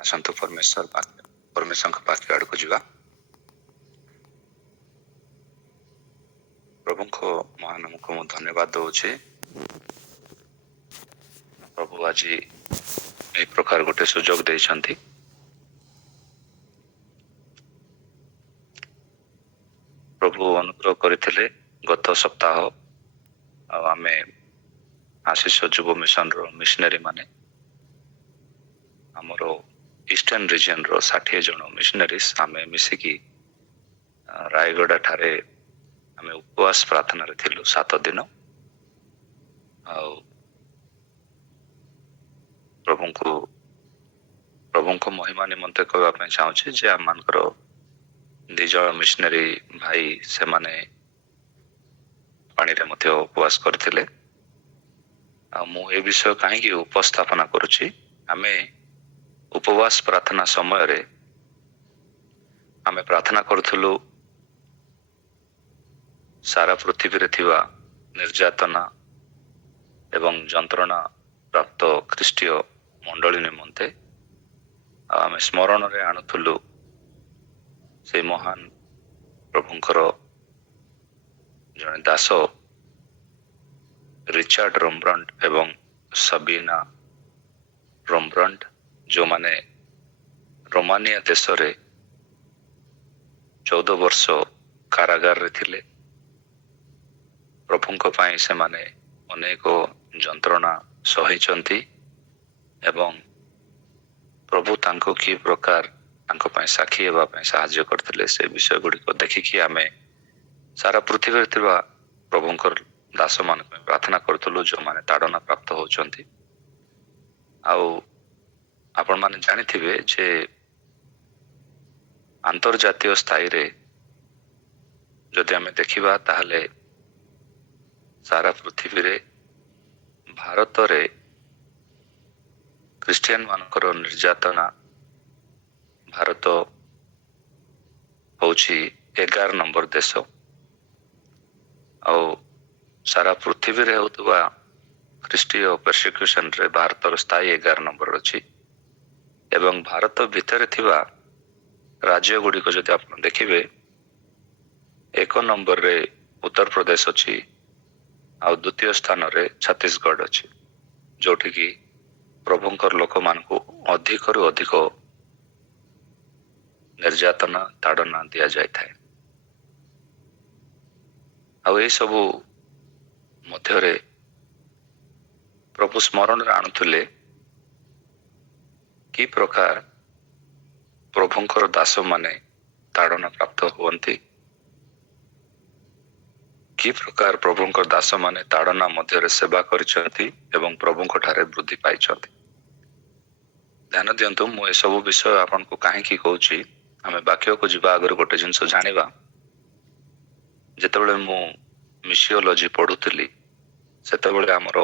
ଆସନ୍ତୁ ପରମେଶ୍ୱରଙ୍କ ପାଖ ଆଡ଼କୁ ଯିବା। ପ୍ରଭୁଙ୍କ ମହାନାମକୁ ମୁଁ ଧନ୍ୟବାଦ ଦଉଛି। ପ୍ରଭୁ ଆଜି ଏହି ପ୍ରକାର ଗୋଟେ ସୁଯୋଗ ଦେଇଛନ୍ତି। ପ୍ରଭୁ ଅନୁଗ୍ରହ କରିଥିଲେ ଗତ ସପ୍ତାହ ଆଉ ଆମେ ଆଶିଷ ଯୁବ ମିଶନର ମିଶନାରୀ ମାନେ ଆମର ଇଷ୍ଟର୍ଣ୍ଣ ରିଜିୟନର 60 ଜଣ ମିଶନାରୀସ୍ ଆମେ ମିଶିକି ରାୟଗଡ଼ା ଠାରେ ଆମେ ଉପବାସ ପ୍ରାର୍ଥନାରେ ଥିଲୁ 7 ଦିନ। ଆଉ ପ୍ରଭୁଙ୍କ ମହିମା ନିମନ୍ତେ କହିବା ପାଇଁ ଚାହୁଁଛି ଯେ ଆମମାନଙ୍କର 2 ଜଣ ମିଶନାରୀ ଭାଇ ସେମାନେ ପାଣିରେ ମଧ୍ୟ ଉପବାସ କରିଥିଲେ। ଆଉ ମୁଁ ଏ ବିଷୟ କାହିଁକି ଉପସ୍ଥାପନା କରୁଛି, ଆମେ ଉପବାସ ପ୍ରାର୍ଥନା ସମୟରେ ଆମେ ପ୍ରାର୍ଥନା କରୁଥିଲୁ ସାରା ପୃଥିବୀରେ ଥିବା ନିର୍ଯାତନା ଏବଂ ଯନ୍ତ୍ରଣା ପ୍ରାପ୍ତ ଖ୍ରୀଷ୍ଟୀୟ ମଣ୍ଡଳୀ ନିମନ୍ତେ। ଆଉ ଆମେ ସ୍ମରଣରେ ଆଣୁଥିଲୁ ସେ ମହାନ ପ୍ରଭୁଙ୍କର ଜଣେ ଦାସ ରିଚାର୍ଡ ରମ୍ବ୍ରାଣ୍ଡ ଏବଂ ସବିନା ରମ୍ବ୍ରାଣ୍ଡ, ଯେଉଁମାନେ ରୋମାନିଆ ଦେଶରେ 14 ବର୍ଷ କାରାଗାରରେ ଥିଲେ। ପ୍ରଭୁଙ୍କ ପାଇଁ ସେମାନେ ଅନେକ ଯନ୍ତ୍ରଣା ସହିଛନ୍ତି ଏବଂ ପ୍ରଭୁ ତାଙ୍କୁ କି ପ୍ରକାର ତାଙ୍କ ପାଇଁ ସାକ୍ଷୀ ହେବା ପାଇଁ ସାହାଯ୍ୟ କରିଥିଲେ, ସେ ବିଷୟ ଗୁଡ଼ିକ ଦେଖିକି ଆମେ ସାରା ପୃଥିବୀରେ ଥିବା ପ୍ରଭୁଙ୍କର ଦାସମାନଙ୍କ ପାଇଁ ପ୍ରାର୍ଥନା କରୁଥିଲୁ ଯେଉଁମାନେ ତାଡ଼ନା ପ୍ରାପ୍ତ ହେଉଛନ୍ତି। ଆଉ ଆପଣମାନେ ଜାଣିଥିବେ ଯେ ଆନ୍ତର୍ଜାତୀୟ ସ୍ଥାୟୀରେ ଯଦି ଆମେ ଦେଖିବା ତାହେଲେ ସାରା ପୃଥିବୀରେ ଭାରତରେ ଖ୍ରୀଷ୍ଟିଆନ ମାନଙ୍କର ନିର୍ଯାତନା ଭାରତ ହେଉଛି 11 ନମ୍ବର ଦେଶ। ଆଉ ସାରା ପୃଥିବୀରେ ହେଉଥିବା ଖ୍ରୀଷ୍ଟୀୟ ପର୍ସିକ୍ୟୁସନରେ ଭାରତର ସ୍ଥାୟୀ 11 ନମ୍ବର ଅଛି। ଏବଂ ଭାରତ ଭିତରେ ଥିବା ରାଜ୍ୟ ଗୁଡ଼ିକ ଯଦି ଆପଣ ଦେଖିବେ, 1 ନମ୍ବରରେ ଉତ୍ତରପ୍ରଦେଶ ଅଛି, ଆଉ ଦ୍ୱିତୀୟ ସ୍ଥାନରେ ଛତିଶଗଡ଼ ଅଛି, ଯୋଉଠିକି ପ୍ରଭୁଙ୍କର ଲୋକମାନଙ୍କୁ ଅଧିକରୁ ଅଧିକ ନିର୍ଯାତନା ତାଡ଼ନା ଦିଆଯାଇଥାଏ। ଆଉ ଏସବୁ ମଧ୍ୟରେ ପ୍ରଭୁ ସ୍ମରଣରେ ଆଣୁଥିଲେ କି ପ୍ରକାର ପ୍ରଭୁଙ୍କର ଦାସମାନେ ତାଡ଼ନା ପ୍ରାପ୍ତ ହୁଅନ୍ତି, କି ପ୍ରକାର ପ୍ରଭୁଙ୍କର ଦାସମାନେ ତାଡ଼ନା ମଧ୍ୟରେ ସେବା କରିଛନ୍ତି ଏବଂ ପ୍ରଭୁଙ୍କ ଠାରେ ବୃଦ୍ଧି ପାଇଛନ୍ତି। ଧ୍ୟାନ ଦିଅନ୍ତୁ, ମୁଁ ଏସବୁ ବିଷୟ ଆପଣଙ୍କୁ କାହିଁକି କହୁଛି। ଆମେ ବାକ୍ୟକୁ ଯିବା ଆଗରୁ ଗୋଟେ ଜିନିଷ ଜାଣିବା। ଯେତେବେଳେ ମୁଁ ମିସିଓଲୋଜି ପଢୁଥିଲି ସେତେବେଳେ ଆମର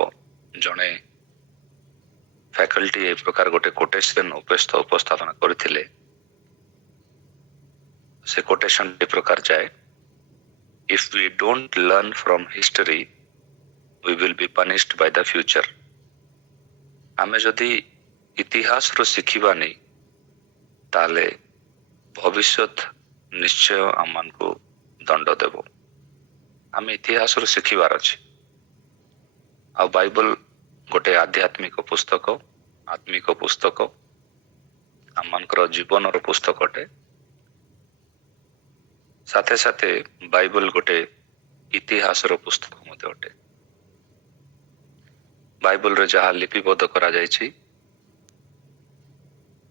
ଜଣେ ଫ୍ୟାକଲ୍ଟି ଏ ପ୍ରକାର ଗୋଟେ କୋଟେସନ ଉପସ୍ଥାପନା କରିଥିଲେ। ସେ କୋଟେସନ ଏ ପ୍ରକାର ଯାଏ, if we don't learn from history we will be punished by the future। ଆମେ ଯଦି ଇତିହାସରୁ ଶିଖିବାନି ତାହେଲେ ଭବିଷ୍ୟତ ନିଶ୍ଚୟ ଆମମାନଙ୍କୁ ଦଣ୍ଡ ଦେବ। ଆମେ ଇତିହାସରୁ ଶିଖିବାର ଅଛି। ଆଉ ବାଇବଲ ଗୋଟେ ଆଧ୍ୟାତ୍ମିକ ଆତ୍ମିକ ପୁସ୍ତକ, ଆମମାନଙ୍କର ଜୀବନର ପୁସ୍ତକଟେ। ସାଥେ ସାଥେ ବାଇବଲ ଗୋଟେ ଇତିହାସର ପୁସ୍ତକ ମଧ୍ୟ ଅଟେ। ବାଇବଲରେ ଯାହା ଲିପିବଦ୍ଧ କରାଯାଇଛି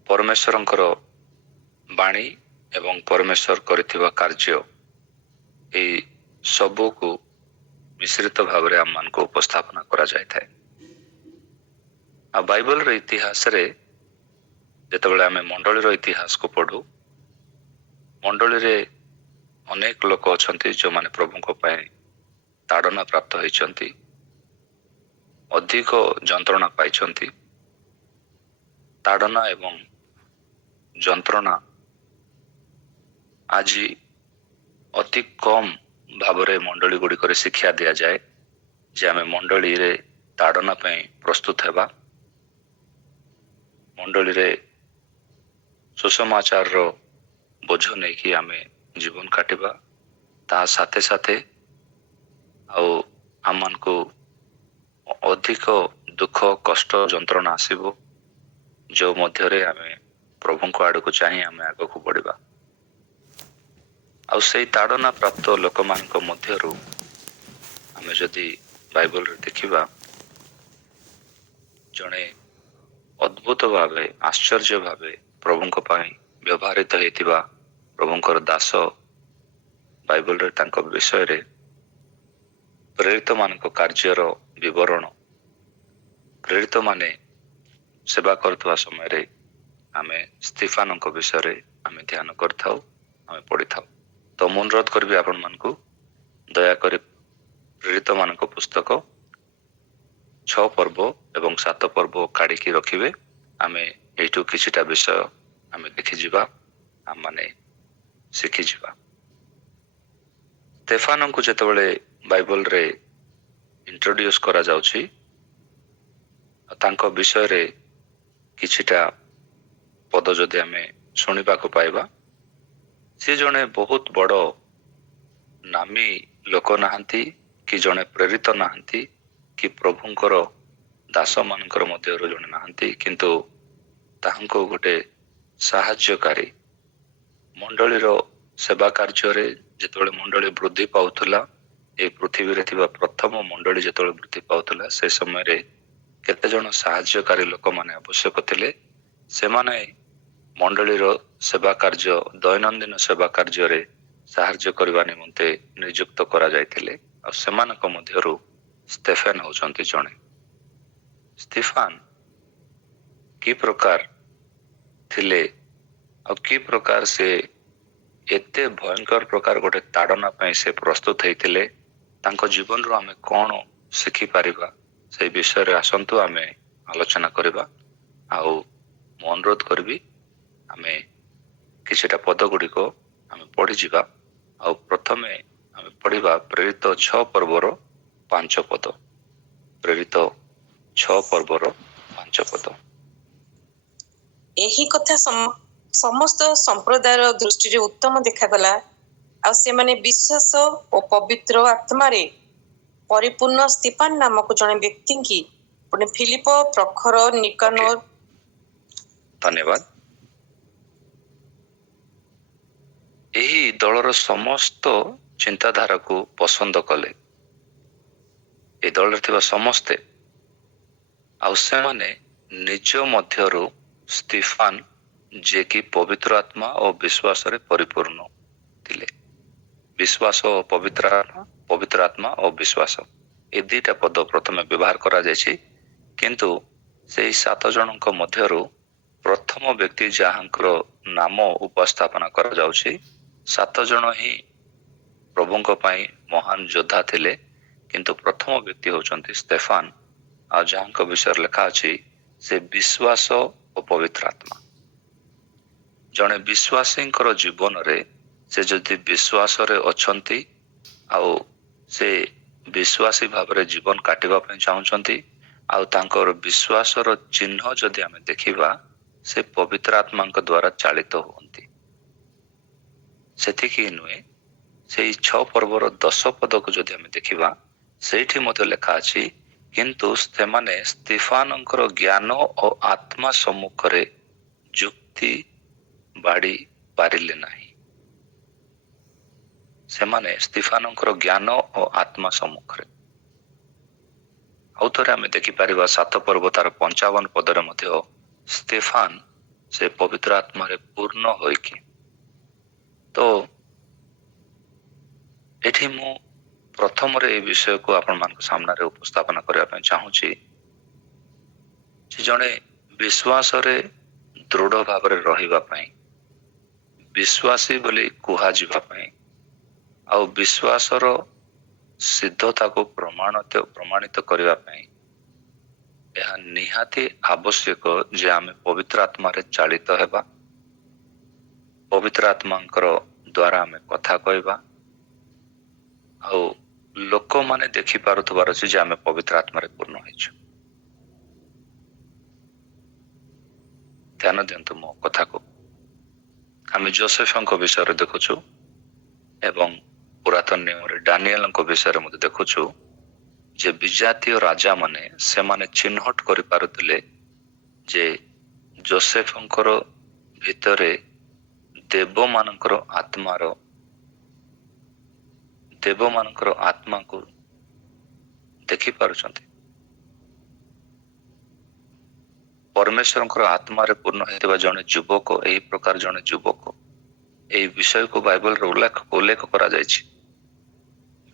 ପରମେଶ୍ୱରଙ୍କର ବାଣୀ ଏବଂ ପରମେଶ୍ୱର କରିଥିବା କାର୍ଯ୍ୟ, ଏହି ସବୁକୁ ମିଶ୍ରିତ ଭାବରେ ଆମମାନଙ୍କୁ ଉପସ୍ଥାପନା କରାଯାଇଥାଏ। ଆଉ ବାଇବଲର ଇତିହାସରେ ଯେତେବେଳେ ଆମେ ମଣ୍ଡଳୀର ଇତିହାସକୁ ପଢୁ, ମଣ୍ଡଳୀରେ ଅନେକ ଲୋକ ଅଛନ୍ତି ଯେଉଁମାନେ ପ୍ରଭୁଙ୍କ ପାଇଁ ତାଡ଼ନା ପ୍ରାପ୍ତ ହୋଇଛନ୍ତି, ଅଧିକ ଯନ୍ତ୍ରଣା ପାଇଛନ୍ତି। ତାଡ଼ନା ଏବଂ ଯନ୍ତ୍ରଣା ଆଜି ଅତି କମ୍ ଭାବରେ ମଣ୍ଡଳୀ ଗୁଡ଼ିକରେ ଶିକ୍ଷା ଦିଆଯାଏ ଯେ ଆମେ ମଣ୍ଡଳୀରେ ତାଡ଼ନା ପାଇଁ ପ୍ରସ୍ତୁତ ହେବା। ମଣ୍ଡଳୀରେ ସୁସମାଚାରର ବୋଝ ନେଇକି ଆମେ ଜୀବନ କାଟିବା, ତା ସାଥେ ସାଥେ ଆଉ ଆମମାନଙ୍କୁ ଅଧିକ ଦୁଃଖ କଷ୍ଟ ଯନ୍ତ୍ରଣା ଆସିବ, ଯୋଉ ମଧ୍ୟରେ ଆମେ ପ୍ରଭୁଙ୍କ ଆଡକୁ ଚାହିଁ ଆମେ ଆଗକୁ ବଢିବା। ଆଉ ସେଇ ତାଡ଼ନା ପ୍ରାପ୍ତ ଲୋକମାନଙ୍କ ମଧ୍ୟରୁ ଆମେ ଯଦି ବାଇବଲରେ ଦେଖିବା, ଜଣେ ଅଦ୍ଭୁତ ଭାବେ ଆଶ୍ଚର୍ଯ୍ୟ ଭାବେ ପ୍ରଭୁଙ୍କ ପାଇଁ ବ୍ୟବହୃତ ହେଇଥିବା ପ୍ରଭୁଙ୍କର ଦାସ ବାଇବଲରେ ତାଙ୍କ ବିଷୟରେ ପ୍ରେରିତମାନଙ୍କ କାର୍ଯ୍ୟର ବିବରଣ, ପ୍ରେରିତମାନେ ସେବା କରୁଥିବା ସମୟରେ ଆମେ ସ୍ତିଫାନଙ୍କ ବିଷୟରେ ଆମେ ଧ୍ୟାନ କରିଥାଉ, ଆମେ ପଢିଥାଉ। ତ ମୁଁ ଅନୁରୋଧ କରିବି ଆପଣମାନଙ୍କୁ ଦୟାକରି ପ୍ରେରିତମାନଙ୍କ ପୁସ୍ତକ 6 ପର୍ବ ଏବଂ 7 ପର୍ବ କାଢିକି ରଖିବେ। ଆମେ ଏଇଠୁ କିଛିଟା ବିଷୟ ଆମେ ଦେଖିଯିବା, ଆମମାନେ ଶିଖିଯିବା। ସ୍ତେଫାନଙ୍କୁ ଯେତେବେଳେ ବାଇବଲରେ ଇଣ୍ଟ୍ରୋଡ୍ୟୁସ କରାଯାଉଛି, ତାଙ୍କ ବିଷୟରେ କିଛିଟା ପଦ ଯଦି ଆମେ ଶୁଣିବାକୁ ପାଇବା, ସେ ଜଣେ ବହୁତ ବଡ଼ ନାମୀ ଲୋକ ନାହାନ୍ତି, କି ଜଣେ ପ୍ରେରିତ ନାହାନ୍ତି, କି ପ୍ରଭୁଙ୍କର ଦାସମାନଙ୍କର ମଧ୍ୟରୁ ଜଣେ ନାହାନ୍ତି, କିନ୍ତୁ ତାହାଙ୍କୁ ଗୋଟେ ସାହାଯ୍ୟକାରୀ ମଣ୍ଡଳୀର ସେବା କାର୍ଯ୍ୟରେ ଯେତେବେଳେ ମଣ୍ଡଳୀ ବୃଦ୍ଧି ପାଉଥିଲା, এই ପୃଥିବୀରେ ଥିବା ପ୍ରଥମ ମଣ୍ଡଳୀ ଯେତେବେଳେ ବୃଦ୍ଧି ପାଉଥିଲା, ସେ ସମୟରେ କେତେ ଜଣ ସାହାଯ୍ୟକାରୀ ଲୋକମାନେ ଆବଶ୍ୟକ ଥିଲେ। ସେମାନେ ମଣ୍ଡଳୀର ସେବା କାର୍ଯ୍ୟ, ଦୈନନ୍ଦିନ ସେବା କାର୍ଯ୍ୟରେ ସାହାଯ୍ୟ କରିବା ନିମନ୍ତେ ନିଯୁକ୍ତ କରାଯାଇଥିଲେ। ଆଉ ସେମାନଙ୍କ ମଧ୍ୟରୁ ସ୍ତେଫାନ ହେଉଛନ୍ତି ଜଣେ। ସ୍ତିଫାନ କି ପ୍ରକାର ଥିଲେ ଆଉ କି ପ୍ରକାର ସେ ଏତେ ଭୟଙ୍କର ପ୍ରକାର ଗୋଟେ ତାଡ଼ନା ପାଇଁ ସେ ପ୍ରସ୍ତୁତ ହେଇଥିଲେ, ତାଙ୍କ ଜୀବନରୁ ଆମେ କଣ ଶିଖିପାରିବା, ସେଇ ବିଷୟରେ ଆସନ୍ତୁ ଆମେ ଆଲୋଚନା କରିବା। ଆଉ ମୁଁ ଅନୁରୋଧ କରିବି ଆମେ କିଛିଟା ପଦ ଗୁଡ଼ିକ ଆମେ ପଢିଯିବା। ଆଉ ପ୍ରଥମେ ଆମେ ପଢିବା ପ୍ରେରିତ 6 ପର୍ବର 5 ପଦ। ପ୍ରେରିତ 6 ପର୍ବର 5 ପଦ। ଏହି କଥା ସମସ୍ତ ସମ୍ପ୍ରଦାୟର ଦୃଷ୍ଟିରେ ଉତ୍ତମ ଦେଖାଗଲା, ଆଉ ସେମାନେ ବିଶ୍ୱାସ ଓ ପବିତ୍ର ଆତ୍ମାରେ ପରିପୂର୍ଣ୍ଣ ସ୍ତିଫାନ ନାମକ ଜଣେ ବ୍ୟକ୍ତିଙ୍କି ପୁଣି ଫିଲିପ, ପ୍ରଖର, ନିକାନୋର। ଧନ୍ୟବାଦ। ଏହି ଦଳର ସମସ୍ତ ଚିନ୍ତାଧାରାକୁ ପସନ୍ଦ କଲେ, ଏ ଦଳରେ ଥିବା ସମସ୍ତେ, ଆଉ ସେମାନେ ନିଜ ମଧ୍ୟରୁ ସ୍ତିଫାନ ଯିଏକି ପବିତ୍ର ଆତ୍ମା ଓ ବିଶ୍ୱାସରେ ପରିପୂର୍ଣ୍ଣ ଥିଲେ। ବିଶ୍ୱାସ ଓ ପବିତ୍ର ଆତ୍ମା ଓ ବିଶ୍ୱାସ, ଏ ଦିଟା ପଦ ପ୍ରଥମେ ବ୍ୟବହାର କରାଯାଇଛି। କିନ୍ତୁ ସେଇ 7 ଜଣଙ୍କ ମଧ୍ୟରୁ ପ୍ରଥମ ବ୍ୟକ୍ତି ଯାହାଙ୍କର ନାମ ଉପସ୍ଥାପନ କରାଯାଉଛି, 7 ଜଣ ହିଁ ପ୍ରଭୁଙ୍କ ପାଇଁ ମହାନ ଯୋଦ୍ଧା ଥିଲେ। କିନ୍ତୁ ପ୍ରଥମ ବ୍ୟକ୍ତି ହେଉଛନ୍ତି ସ୍ତେଫାନ, ଆଉ ଯାହାଙ୍କ ବିଷୟରେ ଲେଖା ଅଛି ସେ ବିଶ୍ୱାସ ଓ ପବିତ୍ର ଆତ୍ମା। ଜଣେ ବିଶ୍ୱାସୀଙ୍କର ଜୀବନରେ ସେ ଯଦି ବିଶ୍ୱାସରେ ଅଛନ୍ତି ଆଉ ସେ ବିଶ୍ୱାସୀ ଭାବରେ ଜୀବନ କାଟିବା ପାଇଁ ଚାହୁଁଛନ୍ତି, ଆଉ ତାଙ୍କର ବିଶ୍ୱାସର ଚିହ୍ନ ଯଦି ଆମେ ଦେଖିବା, ସେ ପବିତ୍ର ଆତ୍ମାଙ୍କ ଦ୍ୱାରା ଚାଳିତ ହୁଅନ୍ତି। ସେତିକି ନୁହେଁ, ସେଇ 6 ପର୍ବର 10 ପଦକୁ ଯଦି ଆମେ ଦେଖିବା, ସେଇଠି ମଧ୍ୟ ଲେଖା ଅଛି, କିନ୍ତୁ ସେମାନେ ସ୍ତିଫାନଙ୍କର ଜ୍ଞାନ ଓ ଆତ୍ମା ସମ୍ମୁଖରେ ଯୁକ୍ତି ବାଢି ପାରିଲେ ନାହିଁ। ସେମାନେ ସ୍ତିଫାନଙ୍କର ଜ୍ଞାନ ଓ ଆତ୍ମା ସମ୍ମୁଖରେ। ଆଉ ଥରେ ଆମେ ଦେଖିପାରିବା 7 ପର୍ବ ତାର 55 ପଦରେ ମଧ୍ୟ ସ୍ତିଫାନ ସେ ପବିତ୍ର ଆତ୍ମାରେ ପୂର୍ଣ୍ଣ ହୋଇକି। ତ ଏଠି ମୁଁ ପ୍ରଥମରେ এই ବିଷୟକୁ ଆପଣମାନଙ୍କ ସାମ୍ନାରେ ଉପସ୍ଥାପନ କରିବା ପାଇଁ ଚାହୁଁଛି ଯେ ଜଣେ ବିଶ୍ୱାସରେ ଦୃଢ ଭାବରେ ରହିବା ପାଇଁ, ବିଶ୍ୱାସୀ ବୋଲି କୁହାଯିବା ପାଇଁ, ଆଉ ବିଶ୍ୱାସର ସିଦ୍ଧତାକୁ ପ୍ରମାଣିତ କରିବା ପାଇଁ ଏହା ନିହାତି ଆବଶ୍ୟକ ଯେ ଆମେ ପବିତ୍ର ଆତ୍ମାରେ ଚାଳିତ ହେବା, ପବିତ୍ର ଆତ୍ମାଙ୍କର ଦ୍ୱାରା ଆମେ କଥା କହିବା, ଆଉ ଲୋକମାନେ ଦେଖିପାରୁଥିବାର ଅଛି ଯେ ଆମେ ପବିତ୍ର ଆତ୍ମାରେ ପୂର୍ଣ୍ଣ ହେଇଛୁ। ଧ୍ୟାନ ଦିଅନ୍ତୁ ମୋ କଥାକୁ। ଆମେ ଯୋସେଫଙ୍କ ବିଷୟରେ ଦେଖୁଛୁ ଏବଂ ପୁରାତନ ନିୟମରେ ଡାନିଏଲଙ୍କ ବିଷୟରେ ମଧ୍ୟ ଦେଖୁଛୁ ଯେ ବିଜାତୀୟ ରାଜାମାନେ ସେମାନେ ଚିହ୍ନଟ କରିପାରୁଥିଲେ ଯେ ଯୋସେଫଙ୍କର ଭିତରେ ଦେବମାନଙ୍କର ଆତ୍ମାକୁ ଦେଖିପାରୁଛନ୍ତି। ପରମେଶ୍ୱରଙ୍କର ଆତ୍ମାରେ ପୂର୍ଣ୍ଣ ହୋଇଥିବା ଜଣେ ଯୁବକ, ଏହି ପ୍ରକାର ଜଣେ ଯୁବକ, ଏହି ବିଷୟକୁ ବାଇବଲରେ ଉଲ୍ଲେଖ କରାଯାଇଛି।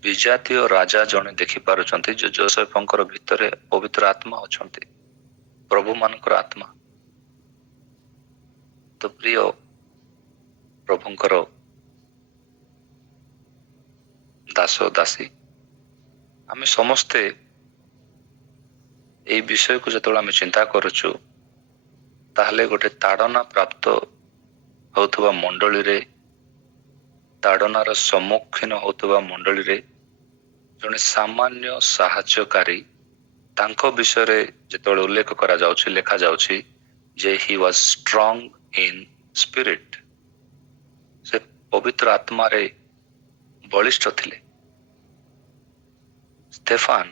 ବିଜାତୀୟ ରାଜା ଜଣେ ଦେଖିପାରୁଛନ୍ତି ଯେ ଯୋସେଫଙ୍କର ଭିତରେ ପବିତ୍ର ଆତ୍ମା ଅଛନ୍ତି, ପ୍ରଭୁମାନଙ୍କର ଆତ୍ମା। ତ ପ୍ରିୟ ପ୍ରଭୁଙ୍କର ଦାସ ଦାସୀ, ଆମେ ସମସ୍ତେ ଏହି ବିଷୟକୁ ଯେତେବେଳେ ଆମେ ଚିନ୍ତା କରୁଛୁ, ତାହେଲେ ଗୋଟେ ତାଡ଼ନା ପ୍ରାପ୍ତ ହେଉଥିବା ମଣ୍ଡଳୀରେ, ତାଡ଼ନାର ସମ୍ମୁଖୀନ ହେଉଥିବା ମଣ୍ଡଳୀରେ ଜଣେ ସାମାନ୍ୟ ସାହାଯ୍ୟକାରୀ, ତାଙ୍କ ବିଷୟରେ ଯେତେବେଳେ ଉଲ୍ଲେଖ କରାଯାଉଛି, ଲେଖାଯାଉଛି ଯେ ହି ୱାଜ ଷ୍ଟ୍ରଙ୍ଗ ଇନ୍ ସ୍ପିରିଟ, ସେ ପବିତ୍ର ଆତ୍ମାରେ ବଳିଷ୍ଠ ଥିଲେ। ସ୍ତେଫାନ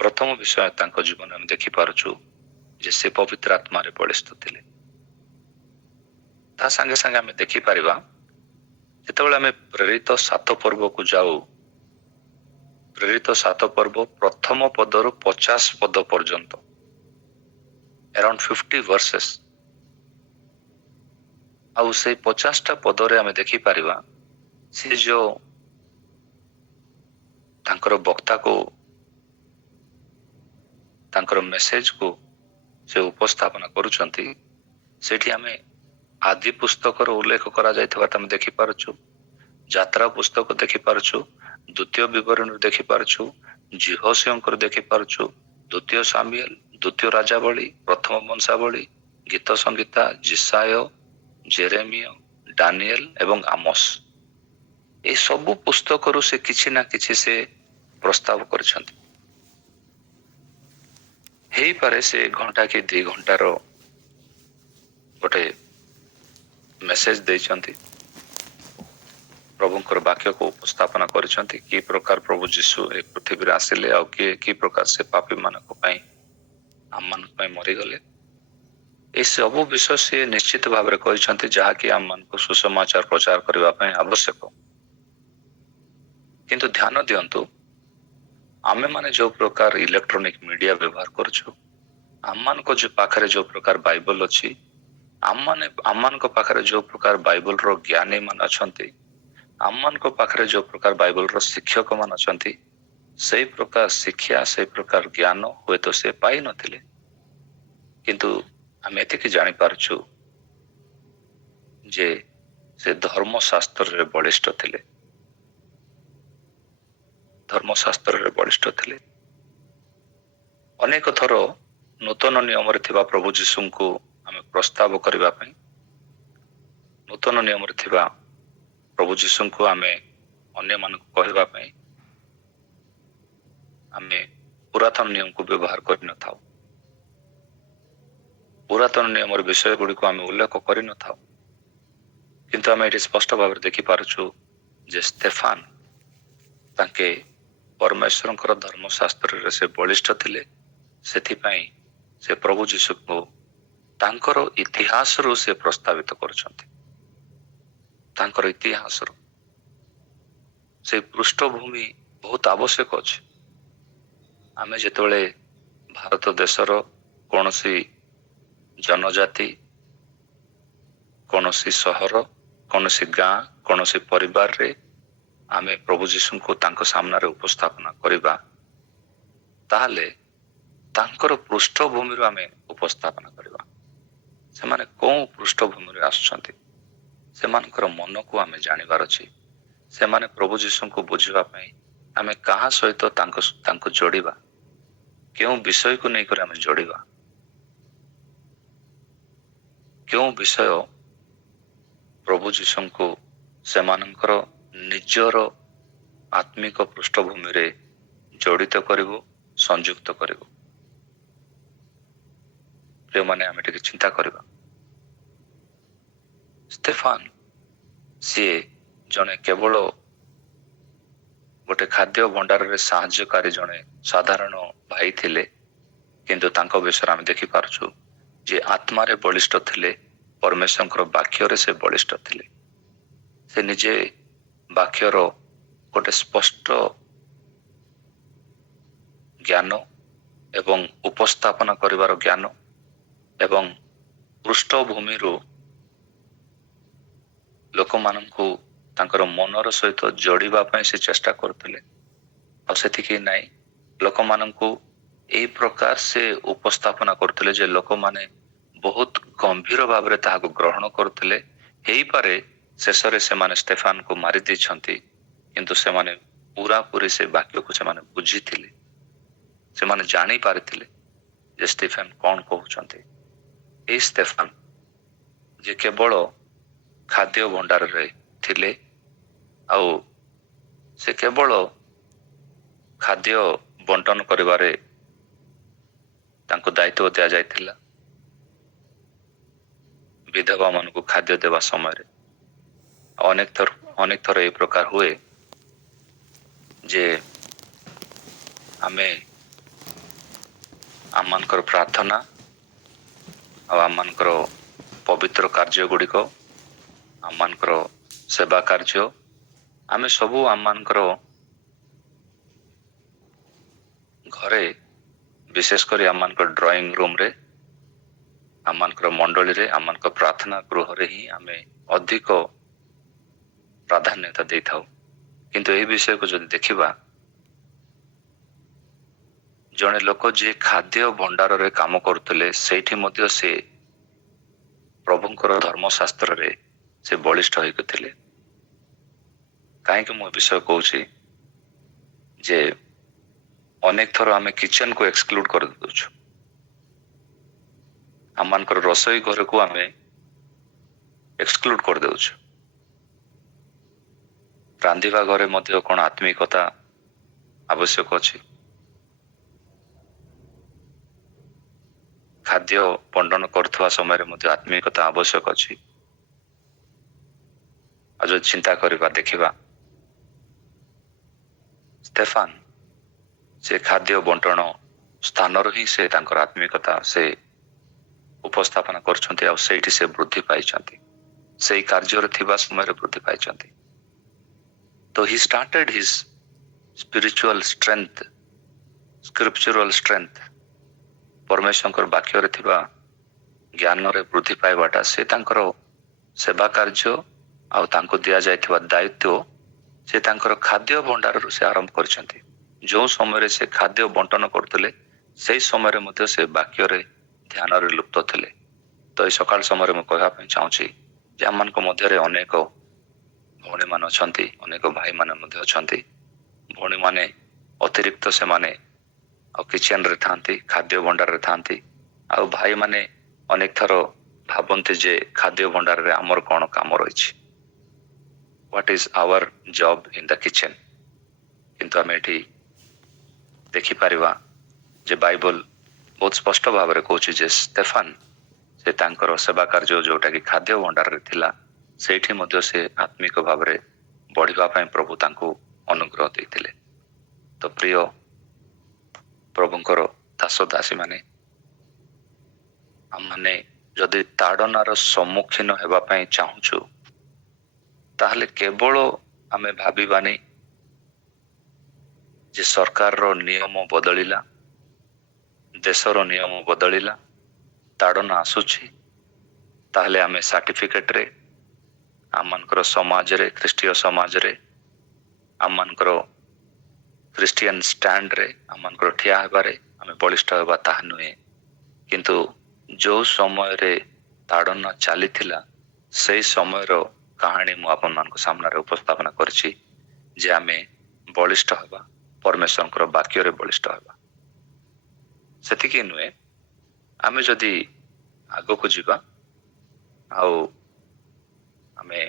ପ୍ରଥମ ବିଷୟ ତାଙ୍କ ଜୀବନରେ ଆମେ ଦେଖିପାରୁଛୁ ଯେ ସେ ପବିତ୍ର ଆତ୍ମାରେ ବଳିଷ୍ଠ ଥିଲେ। ତା ସାଙ୍ଗେ ସାଙ୍ଗେ ଆମେ ଦେଖିପାରିବା ଯେତେବେଳେ ଆମେ ପ୍ରେରିତ 7 ପର୍ବକୁ ଯାଉ, ପ୍ରେରିତ 7 ପର୍ବ ପ୍ରଥମ ପଦରୁ 50 ପଦ ପର୍ଯ୍ୟନ୍ତ, around 50 verses, ଆଉ ସେଇ 50ଟା ପଦରେ ଆମେ ଦେଖିପାରିବା ସେ ଯୋଉ ତାଙ୍କର ବକ୍ତାକୁ, ତାଙ୍କର ମେସେଜକୁ ସେ ଉପସ୍ଥାପନା କରୁଛନ୍ତି। ସେଠି ଆମେ ଆଦି ପୁସ୍ତକର ଉଲ୍ଲେଖ କରାଯାଇଥିବାଟା ଆମେ ଦେଖିପାରୁଛୁ, ଯାତ୍ରା ପୁସ୍ତକ ଦେଖିପାରୁଛୁ, ଦ୍ୱିତୀୟ ବିବରଣୀ ଦେଖିପାରୁଛୁ, ଜିହୋଶିୟଙ୍କର ଦେଖିପାରୁଛୁ, ଦ୍ୱିତୀୟ ସାମୁଏଲ, ଦ୍ୱିତୀୟ ରାଜାବଳୀ, ପ୍ରଥମ ବଂଶାବଳୀ, ଗୀତ ସଂଗୀତା, ଜିସାୟ, ଜେରେମିୟ, ଡାନିଏଲ ଏବଂ ଆମୋସ। এই ସବୁ ପୁସ୍ତକରୁ ସେ କିଛି ନା କିଛି ସେ ପ୍ରସ୍ତାବ କରିଛନ୍ତି। ହେଇପାରେ ସେ ଘଣ୍ଟା କି 2 ଘଣ୍ଟାର ଗୋଟେ ମେସେଜ ଦେଇଛନ୍ତି, ପ୍ରଭୁଙ୍କର ବାକ୍ୟକୁ ଉପସ୍ଥାପନା କରିଛନ୍ତି, କି ପ୍ରକାର ପ୍ରଭୁ ଯୀଶୁ ଏ ପୃଥିବୀରେ ଆସିଲେ, ଆଉ କି ପ୍ରକାର ସେ ପାପୀ ମାନଙ୍କ ପାଇଁ, ଆମମାନଙ୍କ ପାଇଁ ମରିଗଲେ। ଏ ସବୁ ବିଷୟ ସେ ନିଶ୍ଚିତ ଭାବରେ କହିଛନ୍ତି, ଯାହାକି ଆମମାନଙ୍କୁ ସୁସମାଚାର ପ୍ରଚାର କରିବା ପାଇଁ ଆବଶ୍ୟକ। କିନ୍ତୁ ଧ୍ୟାନ ଦିଅନ୍ତୁ, ଆମେମାନେ ଯୋଉ ପ୍ରକାର ଇଲେକ୍ଟ୍ରୋନିକ ମିଡିଆ ବ୍ୟବହାର କରୁଛୁ, ଆମମାନଙ୍କ ଯୋଉ ପାଖରେ ଯୋଉ ପ୍ରକାର ବାଇବଲ ଅଛି, ଆମମାନଙ୍କ ପାଖରେ ଯୋଉ ପ୍ରକାର ବାଇବଲର ଜ୍ଞାନୀ ମାନେ ଅଛନ୍ତି, ଆମମାନଙ୍କ ପାଖରେ ଯୋଉ ପ୍ରକାର ବାଇବଲର ଶିକ୍ଷକ ମାନେ ଅଛନ୍ତି, ସେଇ ପ୍ରକାର ଶିକ୍ଷା, ସେଇ ପ୍ରକାର ଜ୍ଞାନ ହୁଏତ ସେ ପାଇନଥିଲେ। କିନ୍ତୁ ଆମେ ଏତିକି ଜାଣିପାରୁଛୁ ଯେ ସେ ଧର୍ମଶାସ୍ତ୍ରରେ ବଳିଷ୍ଠ ଥିଲେ, ଧର୍ମଶାସ୍ତ୍ରରେ ବଳିଷ୍ଠ ଥିଲେ। ଅନେକ ଥର ନୂତନ ନିୟମରେ ଥିବା ପ୍ରଭୁ ଯୀଶୁଙ୍କୁ ଆମେ ପ୍ରସ୍ତାବ କରିବା ପାଇଁ, ନୂତନ ନିୟମରେ ଥିବା ପ୍ରଭୁ ଯୀଶୁଙ୍କୁ ଆମେ ଅନ୍ୟମାନଙ୍କୁ କହିବା ପାଇଁ ଆମେ ପୁରାତନ ନିୟମକୁ ବ୍ୟବହାର କରିନଥାଉ, ପୁରାତନ ନିୟମର ବିଷୟ ଗୁଡ଼ିକୁ ଆମେ ଉଲ୍ଲେଖ କରିନଥାଉ। କିନ୍ତୁ ଆମେ ଏଠି ସ୍ପଷ୍ଟ ଭାବରେ ଦେଖିପାରୁଛୁ ଯେ ସ୍ତେଫାନ ତାଙ୍କେ ପରମେଶ୍ୱରଙ୍କର ଧର୍ମଶାସ୍ତ୍ରରେ ସେ ବଳିଷ୍ଠ ଥିଲେ। ସେଥିପାଇଁ ସେ ପ୍ରଭୁ ଯୀଶୁଙ୍କୁ ତାଙ୍କର ଇତିହାସରୁ ସେ ପ୍ରସ୍ତାବିତ କରୁଛନ୍ତି, ତାଙ୍କର ଇତିହାସରୁ। ସେ ପୃଷ୍ଠଭୂମି ବହୁତ ଆବଶ୍ୟକ ଅଛି। ଆମେ ଯେତେବେଳେ ଭାରତ ଦେଶର କୌଣସି ଜନଜାତି, କୌଣସି ସହର, କୌଣସି ଗାଁ, କୌଣସି ପରିବାରରେ ଆମେ ପ୍ରଭୁ ଯୀଶୁଙ୍କୁ ତାଙ୍କ ସାମ୍ନାରେ ଉପସ୍ଥାପନା କରିବା, ତାହେଲେ ତାଙ୍କର ପୃଷ୍ଠଭୂମିରୁ ଆମେ ଉପସ୍ଥାପନା କରିବା। ସେମାନେ କୋଉ ପୃଷ୍ଠଭୂମିରୁ ଆସୁଛନ୍ତି, ସେମାନଙ୍କର ମନକୁ ଆମେ ଜାଣିବାର ଅଛି। ସେମାନେ ପ୍ରଭୁ ଯୀଶୁଙ୍କୁ ବୁଝିବା ପାଇଁ ଆମେ କାହା ସହିତ ତାଙ୍କୁ ଯୋଡ଼ିବା, କେଉଁ ବିଷୟକୁ ନେଇକରି ଆମେ ଯୋଡ଼ିବା, କେଉଁ ବିଷୟ ପ୍ରଭୁ ଯୀଶୁଙ୍କୁ ସେମାନଙ୍କର ନିଜର ଆତ୍ମିକ ପୃଷ୍ଠଭୂମିରେ ଜଡ଼ିତ କରିବୁ, ସଂଯୁକ୍ତ କରିବୁ। ଯେଉଁମାନେ ଆମେ ଟିକେ ଚିନ୍ତା କରିବା, ଷ୍ଟେଫାନ ସିଏ ଜଣେ କେବଳ ଗୋଟେ ଖାଦ୍ୟ ଭଣ୍ଡାରରେ ସାହାଯ୍ୟକାରୀ ଜଣେ ସାଧାରଣ ଭାଇ ଥିଲେ, କିନ୍ତୁ ତାଙ୍କ ବିଷୟରେ ଆମେ ଦେଖିପାରୁଛୁ ଯେ ଆତ୍ମାରେ ବଳିଷ୍ଠ ଥିଲେ, ପରମେଶ୍ୱରଙ୍କର ବାକ୍ୟରେ ସେ ବଳିଷ୍ଠ ଥିଲେ। ସେ ନିଜେ ବାକ୍ୟର ଗୋଟେ ସ୍ପଷ୍ଟ ଜ୍ଞାନ ଏବଂ ଉପସ୍ଥାପନା କରିବାର ଜ୍ଞାନ ଏବଂ ପୃଷ୍ଠଭୂମିରୁ ଲୋକମାନଙ୍କୁ ତାଙ୍କର ମନର ସହିତ ଯୋଡ଼ିବା ପାଇଁ ସେ ଚେଷ୍ଟା କରୁଥିଲେ। ଆଉ ସେତିକି ନାହିଁ, ଲୋକମାନଙ୍କୁ ଏଇ ପ୍ରକାର ସେ ଉପସ୍ଥାପନା କରୁଥିଲେ ଯେ ଲୋକମାନେ ବହୁତ ଗମ୍ଭୀର ଭାବରେ ତାହାକୁ ଗ୍ରହଣ କରୁଥିଲେ। ହେଇପାରେ ଶେଷରେ ସେମାନେ ଷ୍ଟେଫାନକୁ ମାରି ଦେଇଛନ୍ତି, କିନ୍ତୁ ସେମାନେ ପୁରାପୁରି ସେ ବାକ୍ୟକୁ ସେମାନେ ବୁଝିଥିଲେ, ସେମାନେ ଜାଣି ପାରିଥିଲେ ଯେ ଷ୍ଟେଫାନ କଣ କହୁଛନ୍ତି। ଏଇ ଷ୍ଟେଫାନ ଯେ କେବଳ ଖାଦ୍ୟ ଭଣ୍ଡାରରେ ଥିଲେ, ଆଉ ସେ କେବଳ ଖାଦ୍ୟ ବଣ୍ଟନ କରିବାରେ ତାଙ୍କୁ ଦାୟିତ୍ୱ ଦିଆଯାଇଥିଲା। ବିଧବା ମାନଙ୍କୁ ଖାଦ୍ୟ ଦେବା ସମୟରେ ଅନେକ ଥର ଏହି ପ୍ରକାର ହୁଏ ଯେ ଆମେ ଆମମାନଙ୍କର ପ୍ରାର୍ଥନା ଆଉ ଆମମାନଙ୍କର ପବିତ୍ର କାର୍ଯ୍ୟ ଗୁଡ଼ିକ, ଆମମାନଙ୍କର ସେବା କାର୍ଯ୍ୟ, ଆମେ ସବୁ ଆମମାନଙ୍କର ଘରେ, ବିଶେଷ କରି ଆମମାନଙ୍କର ଡ୍ରଇଂ ରୁମ୍ରେ, ଆମମାନଙ୍କର ମଣ୍ଡଳୀରେ, ଆମମାନଙ୍କ ପ୍ରାର୍ଥନା ଗୃହରେ ହିଁ ଆମେ ଅଧିକ ପ୍ରାଧାନ୍ୟତା ଦେଇଥାଉ। କିନ୍ତୁ ଏହି ବିଷୟକୁ ଯଦି ଦେଖିବା, ଜଣେ ଲୋକ ଯିଏ ଖାଦ୍ୟ ଭଣ୍ଡାରରେ କାମ କରୁଥିଲେ, ସେଇଠି ମଧ୍ୟ ସେ ପ୍ରଭୁଙ୍କର ଧର୍ମଶାସ୍ତ୍ରରେ ସେ ବଳିଷ୍ଠ ହେଇକି ଥିଲେ। କାହିଁକି ମୁଁ ଏ ବିଷୟ କହୁଛି ଯେ ଅନେକ ଥର ଆମେ କିଚେନକୁ ଏକ୍ସକ୍ଲୁଡ କରିଦେଉଛୁ। ଆମମାନଙ୍କର ରୋଷେଇ ଘରକୁ ଆମେ ଏକ୍ସକ୍ଲୁଡ କରିଦେଉଛୁ। ରାନ୍ଧିବା ଘରେ ମଧ୍ୟ କଣ ଆତ୍ମିକତା ଆବଶ୍ୟକ ଅଛି? ଖାଦ୍ୟ ବଣ୍ଟନ କରୁଥିବା ସମୟରେ ମଧ୍ୟ ଆତ୍ମିକତା ଆବଶ୍ୟକ ଅଛି। ଆଉ ଯଦି ଚିନ୍ତା କରିବା, ଦେଖିବା, ଷ୍ଟେଫାନ ସେ ଖାଦ୍ୟ ବଣ୍ଟନ ସ୍ଥାନରୁ ହିଁ ସେ ତାଙ୍କର ଆତ୍ମିକତା ସେ ଉପସ୍ଥାପନା କରୁଛନ୍ତି, ଆଉ ସେଇଠି ସେ ବୃଦ୍ଧି ପାଇଛନ୍ତି, ସେଇ କାର୍ଯ୍ୟରେ ଥିବା ସମୟରେ ବୃଦ୍ଧି ପାଇଛନ୍ତି। ତ ହି started his spiritual strength, ସ୍କ୍ରିପଚୁରାଲ strength, ପରମେଶ୍ୱରଙ୍କର ବାକ୍ୟରେ ଥିବା ଜ୍ଞାନରେ ବୃଦ୍ଧି ପାଇବାଟା ସେ ତାଙ୍କର ସେବା କାର୍ଯ୍ୟ ଆଉ ତାଙ୍କୁ ଦିଆଯାଇଥିବା ଦାୟିତ୍ୱ ସେ ତାଙ୍କର ଖାଦ୍ୟ ଭଣ୍ଡାରରୁ ସେ ଆରମ୍ଭ କରିଛନ୍ତି। ଯେଉଁ ସମୟରେ ସେ ଖାଦ୍ୟ ବଣ୍ଟନ କରୁଥିଲେ, ସେଇ ସମୟରେ ମଧ୍ୟ ସେ ବାକ୍ୟରେ ଧ୍ୟାନରେ ଲୁପ୍ତ ଥିଲେ। ତ ଏଇ ସକାଳ ସମୟରେ ମୁଁ କହିବା ପାଇଁ ଚାହୁଁଛି ଯେ ଆମମାନଙ୍କ ମଧ୍ୟରେ ଅନେକ ଭଉଣୀମାନେ ଅଛନ୍ତି, ଅନେକ ଭାଇମାନେ ମଧ୍ୟ ଅଛନ୍ତି। ଭଉଣୀମାନେ ଅତିରିକ୍ତ ସେମାନେ ଆଉ କିଚେନରେ ଥାନ୍ତି, ଖାଦ୍ୟ ଭଣ୍ଡାରରେ ଥାନ୍ତି, ଆଉ ଭାଇମାନେ ଅନେକ ଥର ଭାବନ୍ତି ଯେ ଖାଦ୍ୟ ଭଣ୍ଡାରରେ ଆମର କଣ କାମ ରହିଛି, what is our job in the kitchen. କିନ୍ତୁ ଆମେ ଏଠି ଦେଖିପାରିବା ଯେ ବାଇବଲ ବହୁତ ସ୍ପଷ୍ଟ ଭାବରେ କହୁଛି ଯେ ଷ୍ଟେଫାନ ସେ ତାଙ୍କର ସେବା କାର୍ଯ୍ୟ ଯୋଉଟାକି ଖାଦ୍ୟ ଭଣ୍ଡାରରେ ଥିଲା, ସେଇଠି ମଧ୍ୟ ସେ ଆତ୍ମିକ ଭାବରେ ବଢିବା ପାଇଁ ପ୍ରଭୁ ତାଙ୍କୁ ଅନୁଗ୍ରହ ଦେଇଥିଲେ। ତ ପ୍ରିୟ ପ୍ରଭୁଙ୍କର ଦାସ ଦାସୀମାନେ, ଆମମାନେ ଯଦି ତାଡ଼ନାର ସମ୍ମୁଖୀନ ହେବା ପାଇଁ ଚାହୁଁଛୁ, ତାହେଲେ କେବଳ ଆମେ ଭାବିବାନି ଯେ ସରକାରର ନିୟମ ବଦଳିଲା, ଦେଶର ନିୟମ ବଦଳିଲା, ତାଡ଼ନା ଆସୁଛି, ତାହେଲେ ଆମେ ସାର୍ଟିଫିକେଟରେ, ଆମମାନଙ୍କର ସମାଜରେ, ଖ୍ରୀଷ୍ଟୀୟ ସମାଜରେ, ଆମମାନଙ୍କର ଖ୍ରୀଷ୍ଟିଆନ ଷ୍ଟାଣ୍ଡରେ, ଆମମାନଙ୍କର ଠିଆ ହେବାରେ ଆମେ ବଳିଷ୍ଠ ହେବା, ତାହା ନୁହେଁ। କିନ୍ତୁ ଯେଉଁ ସମୟରେ ତାଡ଼ନା ଚାଲିଥିଲା, ସେଇ ସମୟର କାହାଣୀ ମୁଁ ଆପଣମାନଙ୍କ ସାମ୍ନାରେ ଉପସ୍ଥାପନା କରିଛି ଯେ ଆମେ ବଳିଷ୍ଠ ହେବା, ପରମେଶ୍ୱରଙ୍କର ବାକ୍ୟରେ ବଳିଷ୍ଠ ହେବା। ସେତିକି ନୁହେଁ, ଆମେ ଯଦି ଆଗକୁ ଯିବା ଆଉ ଆମେ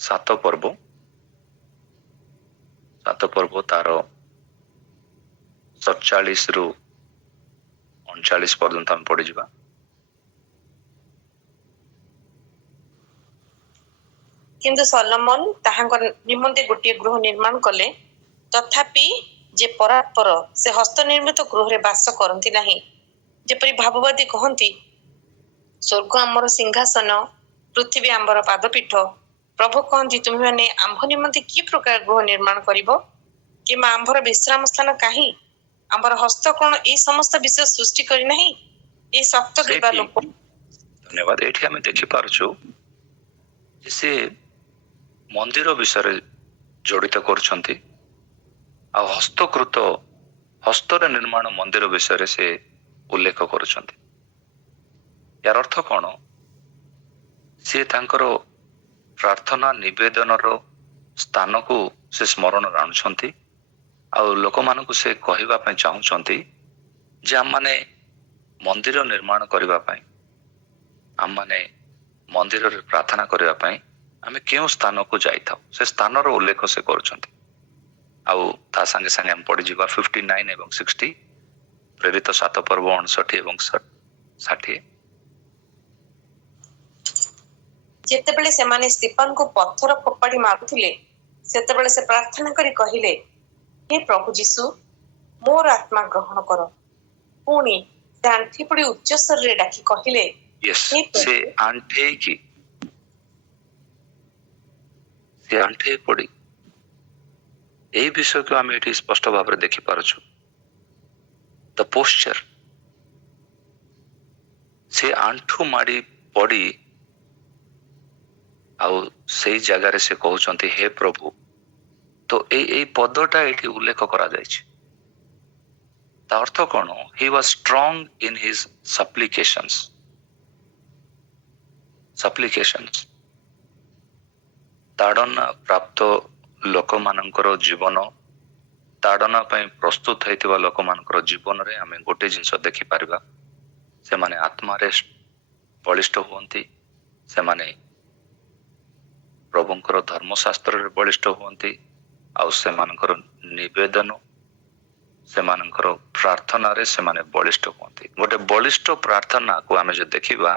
ସାତ ପର୍ବ ତାର 47ରୁ 39 ପର୍ଯ୍ୟନ୍ତ ଆମେ ପଢିଯିବା। କିନ୍ତୁ ସଲୋମନ ତାହାଙ୍କ ନିମନ୍ତେ ଗୋଟିଏ ଗୃହ ନିର୍ମାଣ କଲେ। ତଥାପି ଯେ ପରାତ୍ପର ସେ ହସ୍ତ ନିର୍ମିତ ଗୃହରେ ବାସ କରନ୍ତି ନାହିଁ। ଯେପରି ଭାବବାଦୀ କହନ୍ତି, ସ୍ୱର୍ଗ ଆମର ସିଂହାସନ, ପୃଥିବୀ ଆମ୍ଭର ପାଦପୀଠ। ପ୍ରଭୁ କହନ୍ତି, ତୁମେମାନେ ଆମ୍ଭ ନିମନ୍ତେ କି ପ୍ରକାର ଗୃହ ନିର୍ମାଣ କରିବ? କିମ୍ବା ଆମ୍ଭର ବିଶ୍ରାମ ସ୍ଥାନ କାହିଁ? ଆମ୍ଭର ହସ୍ତ କଣ ଏଇ ସମସ୍ତ ବିଷୟ ସୃଷ୍ଟି କରିନାହିଁ? ଏଇ ସପ୍ତ ଗ୍ରୀବା ସେଇଠି ଲୋକ ଧନ୍ୟବାଦ। ଏଇଠି ଆମେ ଦେଖିପାରୁଛୁ ଯେ ସେ ମନ୍ଦିର ବିଷୟରେ ଜଡ଼ିତ କରୁଛନ୍ତି ଆଉ ହସ୍ତରେ ନିର୍ମାଣ ମନ୍ଦିର ବିଷୟରେ ସେ ଉଲ୍ଲେଖ କରୁଛନ୍ତି। ଏହାର ଅର୍ଥ କଣ? ସେ ତାଙ୍କର ପ୍ରାର୍ଥନା ନିବେଦନର ସ୍ଥାନକୁ ସେ ସ୍ମରଣରେ ଆଣୁଛନ୍ତି ଆଉ ଲୋକମାନଙ୍କୁ ସେ କହିବା ପାଇଁ ଚାହୁଁଛନ୍ତି ଯେ ଆମମାନେ ମନ୍ଦିର ନିର୍ମାଣ କରିବା ପାଇଁ, ଆମମାନେ ମନ୍ଦିରରେ ପ୍ରାର୍ଥନା କରିବା ପାଇଁ ଆମେ କେଉଁ ସ୍ଥାନକୁ ଯାଇଥାଉ, ସେ ସ୍ଥାନର ଉଲ୍ଲେଖ ସେ କରୁଛନ୍ତି। ଆଉ ତା ସାଙ୍ଗେ ସାଙ୍ଗେ ଆମେ ପଢିଯିବା 59 ଏବଂ 60, ପ୍ରେରିତ 7 ପର୍ବ 59 ଏବଂ 60। ଯେତେବେଳେ ସେମାନେ ସ୍ତିଫାନଙ୍କୁ ପଥର ଫୋପାଡ଼ି ମାରୁଥିଲେ, ସେତେବେଳେ ସେ ପ୍ରାର୍ଥନା କରି କହିଲେ, ହେ ପ୍ରଭୁ ଯୀଶୁ, ମୋର ଆତ୍ମା ଗ୍ରହଣ କର। ପୁଣି ସେ ଆଣ୍ଠି ପଡ଼ି ଉଚ୍ଚ ସ୍ୱରରେ ଡାକି କହିଲେ, ହେ ସେ ପ୍ରଭୁ, ଆଣ୍ଠେଇ ପଡ଼ି ଏହି ବିଷୟକୁ ଆମେ ଏଠି ସ୍ପଷ୍ଟ ଭାବରେ ଦେଖିପାରୁଛୁ। ଦ ପୋଶ୍ଚର, ସେ ଆଣ୍ଠୁ ମାଡ଼ି ପଡ଼ି ଆଉ ସେଇ ଜାଗାରେ ସେ କହୁଛନ୍ତି ହେ ପ୍ରଭୁ। ତ ଏଇ ପଦଟା ଏଠି ଉଲ୍ଲେଖ କରାଯାଇଛି। ତା ଅର୍ଥ କଣ? ହି ୱାଜ ଷ୍ଟ୍ରଙ୍ଗ ଇନ୍ ହିଜ ସପ୍ଲିକେସନ୍ସ। ତାଡ଼ନା ପ୍ରାପ୍ତ ଲୋକମାନଙ୍କର ଜୀବନ, ତାଡ଼ନା ପାଇଁ ପ୍ରସ୍ତୁତ ହେଇଥିବା ଲୋକମାନଙ୍କର ଜୀବନରେ ଆମେ ଗୋଟେ ଜିନିଷ ଦେଖିପାରିବା, ସେମାନେ ଆତ୍ମାରେ ବଳିଷ୍ଠ ହୁଅନ୍ତି, ସେମାନେ ପ୍ରଭୁଙ୍କର ଧର୍ମଶାସ୍ତ୍ରରେ ବଳିଷ୍ଠ ହୁଅନ୍ତି, ଆଉ ସେମାନଙ୍କର ନିବେଦନ, ସେମାନଙ୍କର ପ୍ରାର୍ଥନାରେ ସେମାନେ ବଳିଷ୍ଠ ହୁଅନ୍ତି। ଗୋଟେ ବଳିଷ୍ଠ ପ୍ରାର୍ଥନାକୁ ଆମେ ଯଦି ଦେଖିବା,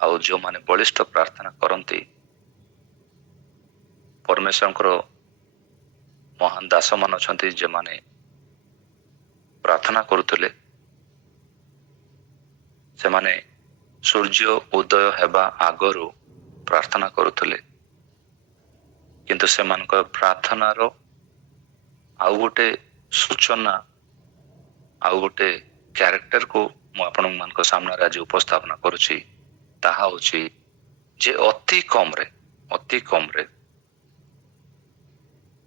ଆଉ ଯେଉଁମାନେ ବଳିଷ୍ଠ ପ୍ରାର୍ଥନା କରନ୍ତି, ପରମେଶ୍ୱରଙ୍କର ମହାନ ଦାସମାନେ ଅଛନ୍ତି ଯେଉଁମାନେ ପ୍ରାର୍ଥନା କରୁଥିଲେ, ସେମାନେ ସୂର୍ଯ୍ୟ ଉଦୟ ହେବା ଆଗରୁ ପ୍ରାର୍ଥନା କରୁଥିଲେ। କିନ୍ତୁ ସେମାନଙ୍କ ପ୍ରାର୍ଥନାର ଆଉ ଗୋଟେ ସୂଚନା, ଆଉ ଗୋଟେ କ୍ୟାରେକ୍ଟରକୁ ମୁଁ ଆପଣମାନଙ୍କ ସାମ୍ନାରେ ଆଜି ଉପସ୍ଥାପନ କରୁଛି। ତାହା ହେଉଛି ଯେ ଅତି କମରେ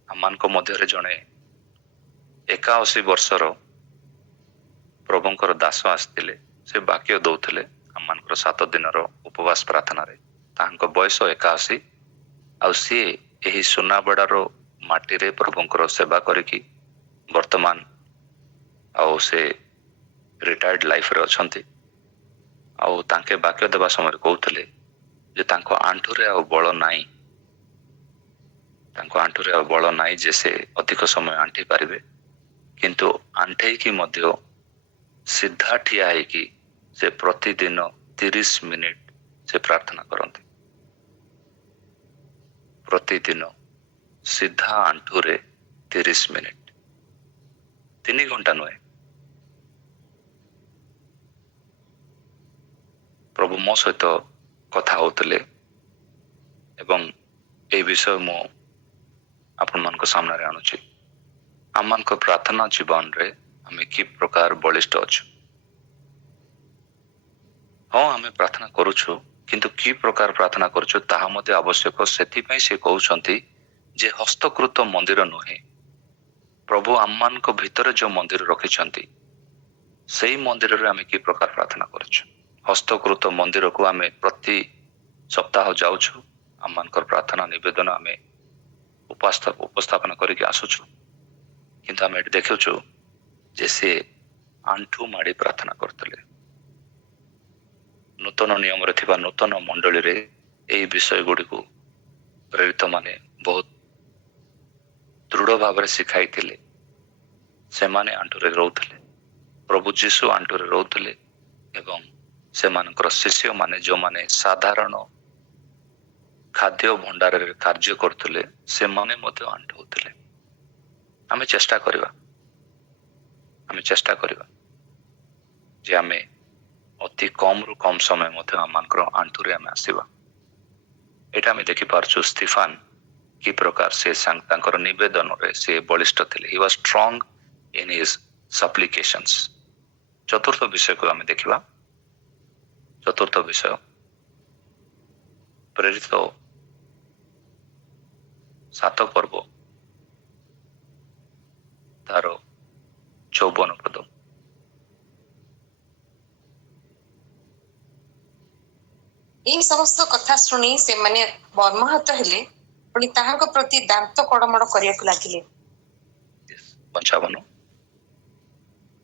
ଆମମାନଙ୍କ ମଧ୍ୟରେ ଜଣେ 81 ବର୍ଷର ପ୍ରଭୁଙ୍କର ଦାସ ଆସିଥିଲେ। ସେ ବାକ୍ୟ ଦଉଥିଲେ ଆମମାନଙ୍କର 7 ଦିନର ଉପବାସ ପ୍ରାର୍ଥନାରେ। ତାଙ୍କ ବୟସ 81 ଆଉ ସିଏ ଏହି ସୁନାବେଡ଼ାର ମାଟିରେ ପ୍ରଭୁଙ୍କର ସେବା କରିକି ବର୍ତ୍ତମାନ ଆଉ ସେ ରିଟାୟାର୍ଡ ଲାଇଫରେ ଅଛନ୍ତି। ଆଉ ତାଙ୍କେ ବାକ୍ୟ ଦେବା ସମୟରେ କହୁଥିଲେ ଯେ ତାଙ୍କ ଆଣ୍ଠୁରେ ଆଉ ବଳ ନାହିଁ ଯେ ସେ ଅଧିକ ସମୟ ଆଣ୍ଠେଇ ପାରିବେ, କିନ୍ତୁ ଆଣ୍ଠେଇକି ମଧ୍ୟ ସିଧା ଠିଆ ହେଇକି ସେ ପ୍ରତିଦିନ 30 ମିନିଟ ସେ ପ୍ରାର୍ଥନା କରନ୍ତି। ପ୍ରତିଦିନ ସିଧା ଆଣ୍ଠୁରେ 30 ମିନିଟ, 3 ଘଣ୍ଟା ନୁହେଁ। ପ୍ରଭୁ ମୋ ସହିତ କଥା ହଉଥିଲେ ଏବଂ এই ବିଷୟ ମୁଁ ଆପଣମାନଙ୍କ ସାମ୍ନାରେ ଆଣୁଛି। ଆମମାନଙ୍କ ପ୍ରାର୍ଥନା ଜୀବନରେ ଆମେ କି ପ୍ରକାର ବଳିଷ୍ଠ ଅଛୁ? ହଁ, ଆମେ ପ୍ରାର୍ଥନା କରୁଛୁ, କିନ୍ତୁ କି ପ୍ରକାର ପ୍ରାର୍ଥନା କରୁଛୁ ତାହା ମଧ୍ୟ ଆବଶ୍ୟକ। ସେଥିପାଇଁ ସେ କହୁଛନ୍ତି ଯେ ହସ୍ତକୃତ ମନ୍ଦିର ନୁହେଁ, ପ୍ରଭୁ ଆମମାନଙ୍କ ଭିତରେ ଯେଉଁ ମନ୍ଦିର ରଖିଛନ୍ତି ସେଇ ମନ୍ଦିରରେ ଆମେ କି ପ୍ରକାର ପ୍ରାର୍ଥନା କରୁଛୁ। ହସ୍ତକୃତ ମନ୍ଦିରକୁ ଆମେ ପ୍ରତି ସପ୍ତାହ ଯାଉଛୁ, ଆମମାନଙ୍କର ପ୍ରାର୍ଥନା ନିବେଦନ ଆମେ ଉପସ୍ଥାପନ କରିକି ଆସୁଛୁ, କିନ୍ତୁ ଆମେ ଏଠି ଦେଖୁଛୁ ଯେ ସେ ଆଣ୍ଠୁ ମାଡ଼ି ପ୍ରାର୍ଥନା କରୁଥିଲେ। ନୂତନ ନିୟମରେ ଥିବା ନୂତନ ମଣ୍ଡଳୀରେ ଏହି ବିଷୟ ଗୁଡ଼ିକୁ ପ୍ରେରିତ ମାନେ ବହୁତ ଦୃଢ଼ ଭାବରେ ଶିଖାଇଥିଲେ। ସେମାନେ ଆଣ୍ଠୁରେ ରହୁଥିଲେ, ପ୍ରଭୁ ଯୀଶୁ ଆଣ୍ଠୁରେ ରହୁଥିଲେ ଏବଂ ସେମାନଙ୍କର ଶିଷ୍ୟମାନେ ଯେଉଁମାନେ ସାଧାରଣ ଖାଦ୍ୟ ଭଣ୍ଡାରରେ କାର୍ଯ୍ୟ କରୁଥିଲେ ସେମାନେ ମଧ୍ୟ ଆଣ୍ଠଉଥିଲେ। ଆମେ ଚେଷ୍ଟା କରିବା ଯେ ଆମେ ଅତି କମରୁ କମ ସମୟ ମଧ୍ୟ ଆମମାନଙ୍କର ଆଣ୍ଠୁରେ ଆମେ ଆସିବା। ଏଇଟା ଆମେ ଦେଖିପାରୁଛୁ ସ୍ତିଫାନ କି ପ୍ରକାର ସେ ତାଙ୍କର ନିବେଦନରେ ସେ ବଳିଷ୍ଠ ଥିଲେ। ହି ୱାଜ ଷ୍ଟ୍ରଙ୍ଗ ଇନ୍ ହିଜ ସପ୍ଲିକେସନ୍ସ। ଚତୁର୍ଥ ବିଷୟକୁ ଆମେ ଦେଖିବା। ଚତୁର୍ଥ ବିଷୟ ପ୍ରେରିତ 7 ପର୍ବ ତାର 54 ପଦ। ଏହି ସମସ୍ତ କଥା ଶୁଣି ସେମାନେ ମର୍ମାହତ ହେଲେ, ପୁଣି ତାହାଙ୍କ ପ୍ରତି ଦାନ୍ତ କଡ଼ମଡ଼ କରିବାକୁ ଲାଗିଲେ। 55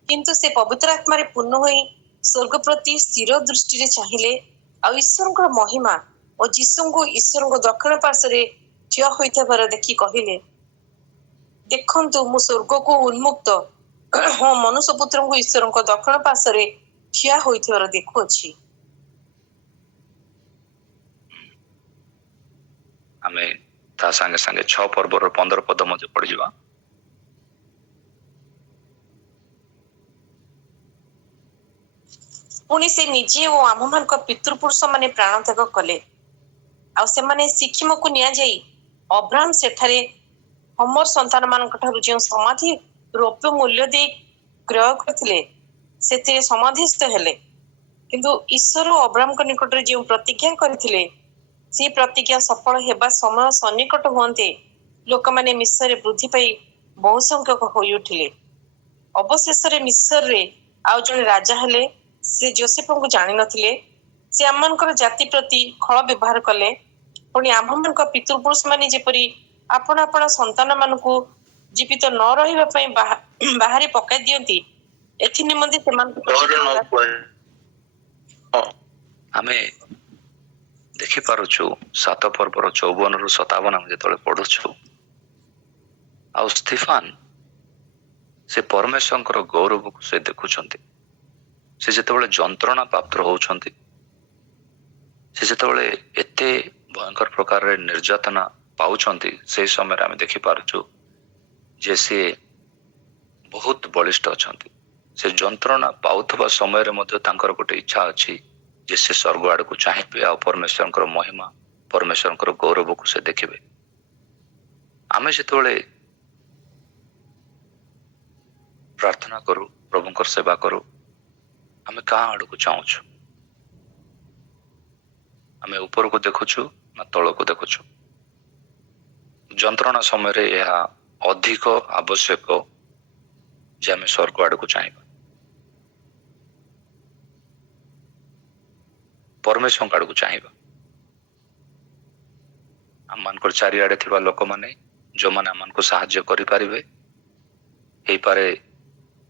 କିନ୍ତୁ ସେ ପବିତ୍ର ଆତ୍ମାରେ ପୂର୍ଣ୍ଣ ହୋଇ ସ୍ୱର୍ଗ ପ୍ରତି ସ୍ଥିର ଦୃଷ୍ଟିରେ ଚାହିଁଲେ, ଆଉ ଈଶ୍ୱରଙ୍କର ମହିମା ଓ ଯୀଶୁଙ୍କୁ ଈଶ୍ୱରଙ୍କ ଦକ୍ଷିଣ ପାର୍ଶ୍ୱରେ ଠିଆ ହୋଇଥିବାର ଦେଖି କହିଲେ, ଦେଖନ୍ତୁ ମୁଁ ସ୍ୱର୍ଗକୁ ଉନ୍ମୁକ୍ତ ଓ ମନୁଷ୍ୟପୁତ୍ରଙ୍କୁ ଈଶ୍ୱରଙ୍କ ଦକ୍ଷିଣ ପାର୍ଶ୍ୱରେ ଠିଆ ହୋଇଥିବାର ଦେଖୁଅଛି। ଆମେ ତା ସାଙ୍ଗେ ସାଙ୍ଗେ 6 ପର୍ବର 15 ପଦ ମଧ୍ୟ ପଢିଯିବା। ପୁଣି ସେ ନିଜେ ଓ ଆମ୍ଭମାନଙ୍କ ପିତୃପୁରୁଷ ମାନେ ପ୍ରାଣ ତ୍ୟାଗ କଲେ, ଆଉ ସେମାନେ ସିଖିମକୁ ନିଆଯାଇ ଅବ୍ରାହମ ସେଠାରେ ହମର ସନ୍ତାନମାନଙ୍କ ଠାରୁ ଯେଉଁ ସମାଧି ରୌପ୍ୟ ମୂଲ୍ୟ ଦେଇ କ୍ରୟ କରିଥିଲେ ସେଥିରେ ସମାଧିସ୍ଥ ହେଲେ। କିନ୍ତୁ ଈଶ୍ୱର ଅବ୍ରାହମଙ୍କ ନିକଟରେ ଯେଉଁ ପ୍ରତିଜ୍ଞା କରିଥିଲେ, ସେ ପ୍ରତିଜ୍ଞା ସଫଳ ହେବା ସମୟ ସନ୍ନିକଟ ହୁଅନ୍ତେ ଲୋକମାନେ ମିଶ୍ରରେ ବୃଦ୍ଧି ପାଇ ବହୁ ସଂଖ୍ୟକ ହୋଇ ଉଠିଲେ। ଅବଶେଷରେ ମିଶ୍ରରେ ଆଉ ଜଣେ ରାଜା ହେଲେ। ସେ ଯୋସେଫଙ୍କୁ ଜାଣିନଥିଲେ। ସେ ଆମମାନଙ୍କର ଜାତି ପ୍ରତି ଖଳ ବ୍ୟବହାର କଲେ। ପୁଣି ଆମ୍ଭମାନଙ୍କ ପିତୃପୁରୁଷ ମାନେ ଯେପରି ଆପଣା ଆପଣା ସନ୍ତାନ ମାନଙ୍କୁ ଜୀବିତ ନ ରହିବା ପାଇଁ ବାହାରେ ପକାଇ ଦିଅନ୍ତି, ଏଥି ନିମନ୍ତେ ସେମାନଙ୍କୁ ଆମେ ଦେଖିପାରୁଛୁ 7 ପର୍ବର 54ରୁ 57 ଆମେ ଯେତେବେଳେ ପଢୁଛୁ, ଆଉ ସ୍ତିଫାନ ସେ ପରମେଶ୍ୱରଙ୍କର ଗୌରବକୁ ସେ ଦେଖୁଛନ୍ତି। ସେ ଯେତେବେଳେ ଯନ୍ତ୍ରଣା ପ୍ରାପ୍ତ ହଉଛନ୍ତି, ସେ ଯେତେବେଳେ ଏତେ ଭୟଙ୍କର ପ୍ରକାରରେ ନିର୍ଯାତନା ପାଉଛନ୍ତି, ସେହି ସମୟରେ ଆମେ ଦେଖିପାରୁଛୁ ଯେ ସେ ବହୁତ ବଳିଷ୍ଠ ଅଛନ୍ତି। ସେ ଯନ୍ତ୍ରଣା ପାଉଥିବା ସମୟରେ ମଧ୍ୟ ତାଙ୍କର ଗୋଟେ ଇଚ୍ଛା ଅଛି ଯେ ସେ ସ୍ୱର୍ଗ ଆଡକୁ ଚାହିଁବେ ଆଉ ପରମେଶ୍ୱରଙ୍କର ମହିମା, ପରମେଶ୍ୱରଙ୍କର ଗୌରବକୁ ସେ ଦେଖିବେ। ଆମେ ଯେତେବେଳେ ପ୍ରାର୍ଥନା କରୁ, ପ୍ରଭୁଙ୍କର ସେବା କରୁ, ଆମେ କାହା ଆଡକୁ ଚାହୁଁଛୁ? ଆମେ ଉପରକୁ ଦେଖୁଛୁ ନା ତଳକୁ ଦେଖୁଛୁ? ଯନ୍ତ୍ରଣା ସମୟରେ ଏହା ଅଧିକ ଆବଶ୍ୟକ ଯେ ଆମେ ସ୍ୱର୍ଗ ଆଡକୁ ଚାହିଁବା, ପରମେଶ୍ୱରଙ୍କ ଆଡକୁ ଚାହିଁବା। ଆମମାନଙ୍କର ଚାରିଆଡେ ଥିବା ଲୋକମାନେ ଯୋଉମାନେ ଆମମାନଙ୍କୁ ସାହାଯ୍ୟ କରିପାରିବେ, ହେଇପାରେ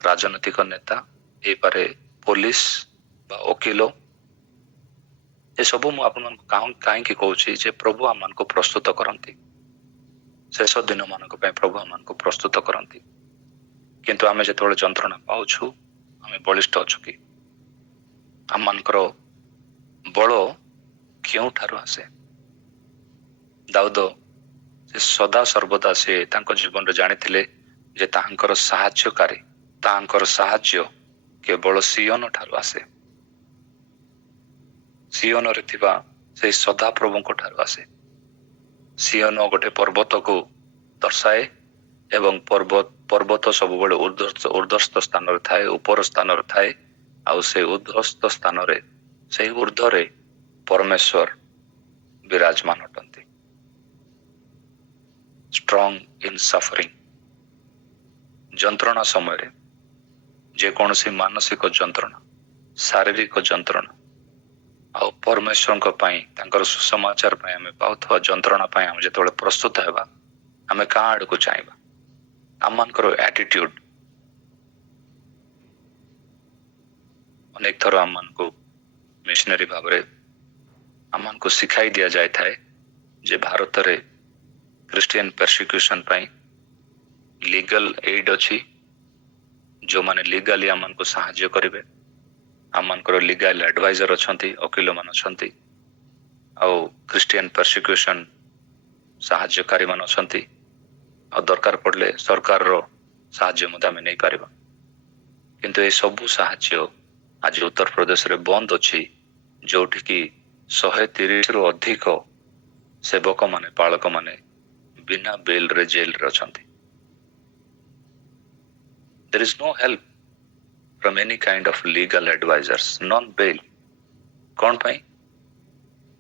ରାଜନୈତିକ ନେତା, ହେଇପାରେ ପୋଲିସ ବା ଓକିଲ, ଏସବୁ ମୁଁ ଆପଣମାନଙ୍କୁ କାହିଁକି କହୁଛି ଯେ ପ୍ରଭୁ ଆମମାନଙ୍କୁ ପ୍ରସ୍ତୁତ କରନ୍ତି, ଶେଷ ଦିନ ମାନଙ୍କ ପାଇଁ ପ୍ରଭୁ ଆମମାନଙ୍କୁ ପ୍ରସ୍ତୁତ କରନ୍ତି। କିନ୍ତୁ ଆମେ ଯେତେବେଳେ ଯନ୍ତ୍ରଣା ପାଉଛୁ, ଆମେ ବଳିଷ୍ଠ ଅଛୁ କି? ଆମମାନଙ୍କର ବଳ କେଉଁଠାରୁ ଆସେ? ଦାଉଦ ସେ ସଦା ସର୍ବଦା ସେ ତାଙ୍କ ଜୀବନରେ ଜାଣିଥିଲେ ଯେ ତାହାଙ୍କର ସାହାଯ୍ୟ କେବଳ ସିୟନ ଠାରୁ ଆସେ। ସିୟନରେ ଥିବା ସେଇ ସଦା ପ୍ରଭୁଙ୍କ ଠାରୁ ଆସେ। ସିୟନ ଗୋଟେ ପର୍ବତକୁ ଦର୍ଶାଏ ଏବଂ ପର୍ବତ ସବୁବେଳେ ଉର୍ଦ୍ଧ୍ୱସ୍ଥ ସ୍ଥାନରେ ଥାଏ, ଉପର ସ୍ଥାନରେ ଥାଏ। ଆଉ ସେ ଉର୍ଦ୍ଧ୍ୱସ୍ଥ ସ୍ଥାନରେ, ସେଇ ଉର୍ଦ୍ଧ୍ୱରେ ପରମେଶ୍ୱର ବିରାଜମାନ ଅଟନ୍ତି। ଷ୍ଟ୍ରଙ୍ଗ ଇନ୍ ସଫରିଂ, ଯନ୍ତ୍ରଣା ସମୟରେ, ଯେକୌଣସି ମାନସିକ ଯନ୍ତ୍ରଣା, ଶାରୀରିକ ଯନ୍ତ୍ରଣା, ଆଉ ପରମେଶ୍ୱରଙ୍କ ପାଇଁ, ତାଙ୍କର ସୁସମାଚାର ପାଇଁ ଆମେ ପାଉଥିବା ଯନ୍ତ୍ରଣା ପାଇଁ ଆମେ ଯେତେବେଳେ ପ୍ରସ୍ତୁତ ହେବା, ଆମେ କାହା ଆଡକୁ ଚାହିଁବା? ଆମମାନଙ୍କର ଆଟିଟ୍ୟୁଡ ଅନେକ ଥର ଆମମାନଙ୍କୁ ମିଶନାରୀ ଭାବରେ ଆମମାନଙ୍କୁ ଶିଖାଇ ଦିଆଯାଇଥାଏ ଯେ ଭାରତରେ ଖ୍ରୀଷ୍ଟିଆନ ପରସିକ୍ୟୁସନ ପାଇଁ ଲିଗାଲ ଏଡ୍ ଅଛି, ଯୋଉମାନେ ଲିଗାଲି ଆମମାନଙ୍କୁ ସାହାଯ୍ୟ କରିବେ। ଆମମାନଙ୍କର ଲିଗାଲ ଆଡଭାଇଜର ଅଛନ୍ତି, ଓକିଲ ମାନେ ଅଛନ୍ତି। ଆଉ ଖ୍ରୀଷ୍ଟିଆନ ପରସିକ୍ୟୁସନ ସାହାଯ୍ୟକାରୀ ମାନେ ଅଛନ୍ତି ଆଉ ଦରକାର ପଡ଼ିଲେ ସରକାରର ସାହାଯ୍ୟ ମଧ୍ୟ ଆମେ ନେଇପାରିବା। କିନ୍ତୁ ଏ ସବୁ ସାହାଯ୍ୟ ଆଜି ଉତ୍ତରପ୍ରଦେଶରେ ବନ୍ଦ ଅଛି, ଯୋଉଠିକି 130ରୁ ଅଧିକ ସେବକ ମାନେ ପାଳକ ମାନେ ବିନା ବେଲରେ ଜେଲରେ ଅଛନ୍ତି। There is no help from any kind of legal advisors, non bail। କଣ ପାଇଁ?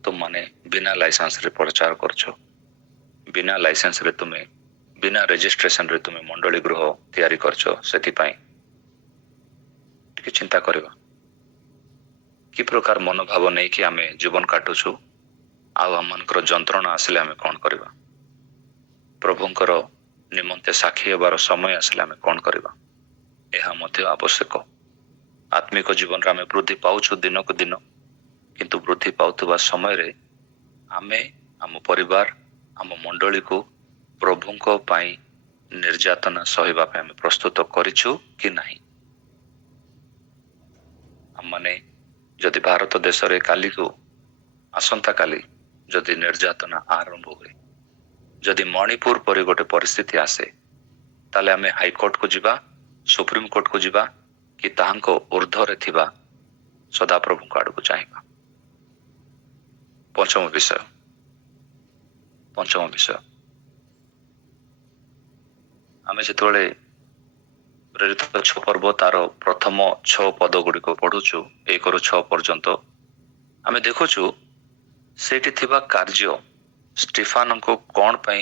ତୁମମାନେ ବିନା ଲାଇସେନ୍ସରେ ପ୍ରଚାର କରୁଛ, ବିନା ଲାଇସେନ୍ସରେ ତୁମେ ବିନା ରେଜିଷ୍ଟ୍ରେସନରେ ତୁମେ ମଣ୍ଡଳୀ ଗୃହ ତିଆରି କରୁଛ। ସେଥିପାଇଁ ଟିକେ ଚିନ୍ତା କରିବା କି ପ୍ରକାର ମନୋଭାବ ନେଇକି ଆମେ ଜୀବନ କାଟୁଛୁ, ଆଉ ଆମମାନଙ୍କର ଯନ୍ତ୍ରଣା ଆସିଲେ ଆମେ କଣ କରିବା? ପ୍ରଭୁଙ୍କର ନିମନ୍ତେ ସାକ୍ଷୀ ହେବାର ସମୟ ଆସିଲେ ଆମେ କଣ କରିବା? ଏହା ମଧ୍ୟ ଆବଶ୍ୟକ। ଆତ୍ମିକ ଜୀବନରେ ଆମେ ବୃଦ୍ଧି ପାଉଛୁ ଦିନକୁ ଦିନ, କିନ୍ତୁ ବୃଦ୍ଧି ପାଉଥିବା ସମୟରେ ଆମେ ଆମ ପରିବାର, ଆମ ମଣ୍ଡଳୀକୁ ପ୍ରଭୁଙ୍କ ପାଇଁ ନିର୍ଯାତନା ସହିବା ପାଇଁ ଆମେ ପ୍ରସ୍ତୁତ କରିଛୁ କି ନାହିଁ? ଆମମାନେ ଯଦି ଭାରତ ଦେଶରେ କାଲିକୁ ଆସନ୍ତା କାଲି ଯଦି ନିର୍ଯାତନା ଆରମ୍ଭ ହୁଏ, ଯଦି ମଣିପୁର ପରି ଗୋଟେ ପରିସ୍ଥିତି ଆସେ, ତାହେଲେ ଆମେ ହାଇକୋର୍ଟକୁ ଯିବା, ସୁପ୍ରିମକୋର୍ଟକୁ ଯିବା, କି ତାହାଙ୍କ ଉର୍ଦ୍ଧ୍ୱରେ ଥିବା ସଦାପ୍ରଭୁଙ୍କ ଆଡକୁ ଚାହିଁବା? ପଞ୍ଚମ ବିଷୟ, ଆମେ ଯେତେବେଳେ ପ୍ରେରିତ 6 ପର୍ବ ତାର ପ୍ରଥମ 6 ପଦ ଗୁଡିକ ପଢୁଛୁ, 1ରୁ 6 ପର୍ଯ୍ୟନ୍ତ, ଆମେ ଦେଖୁଛୁ ସେଇଠି ଥିବା କାର୍ଯ୍ୟ ଷ୍ଟିଫାନଙ୍କୁ କଣ ପାଇଁ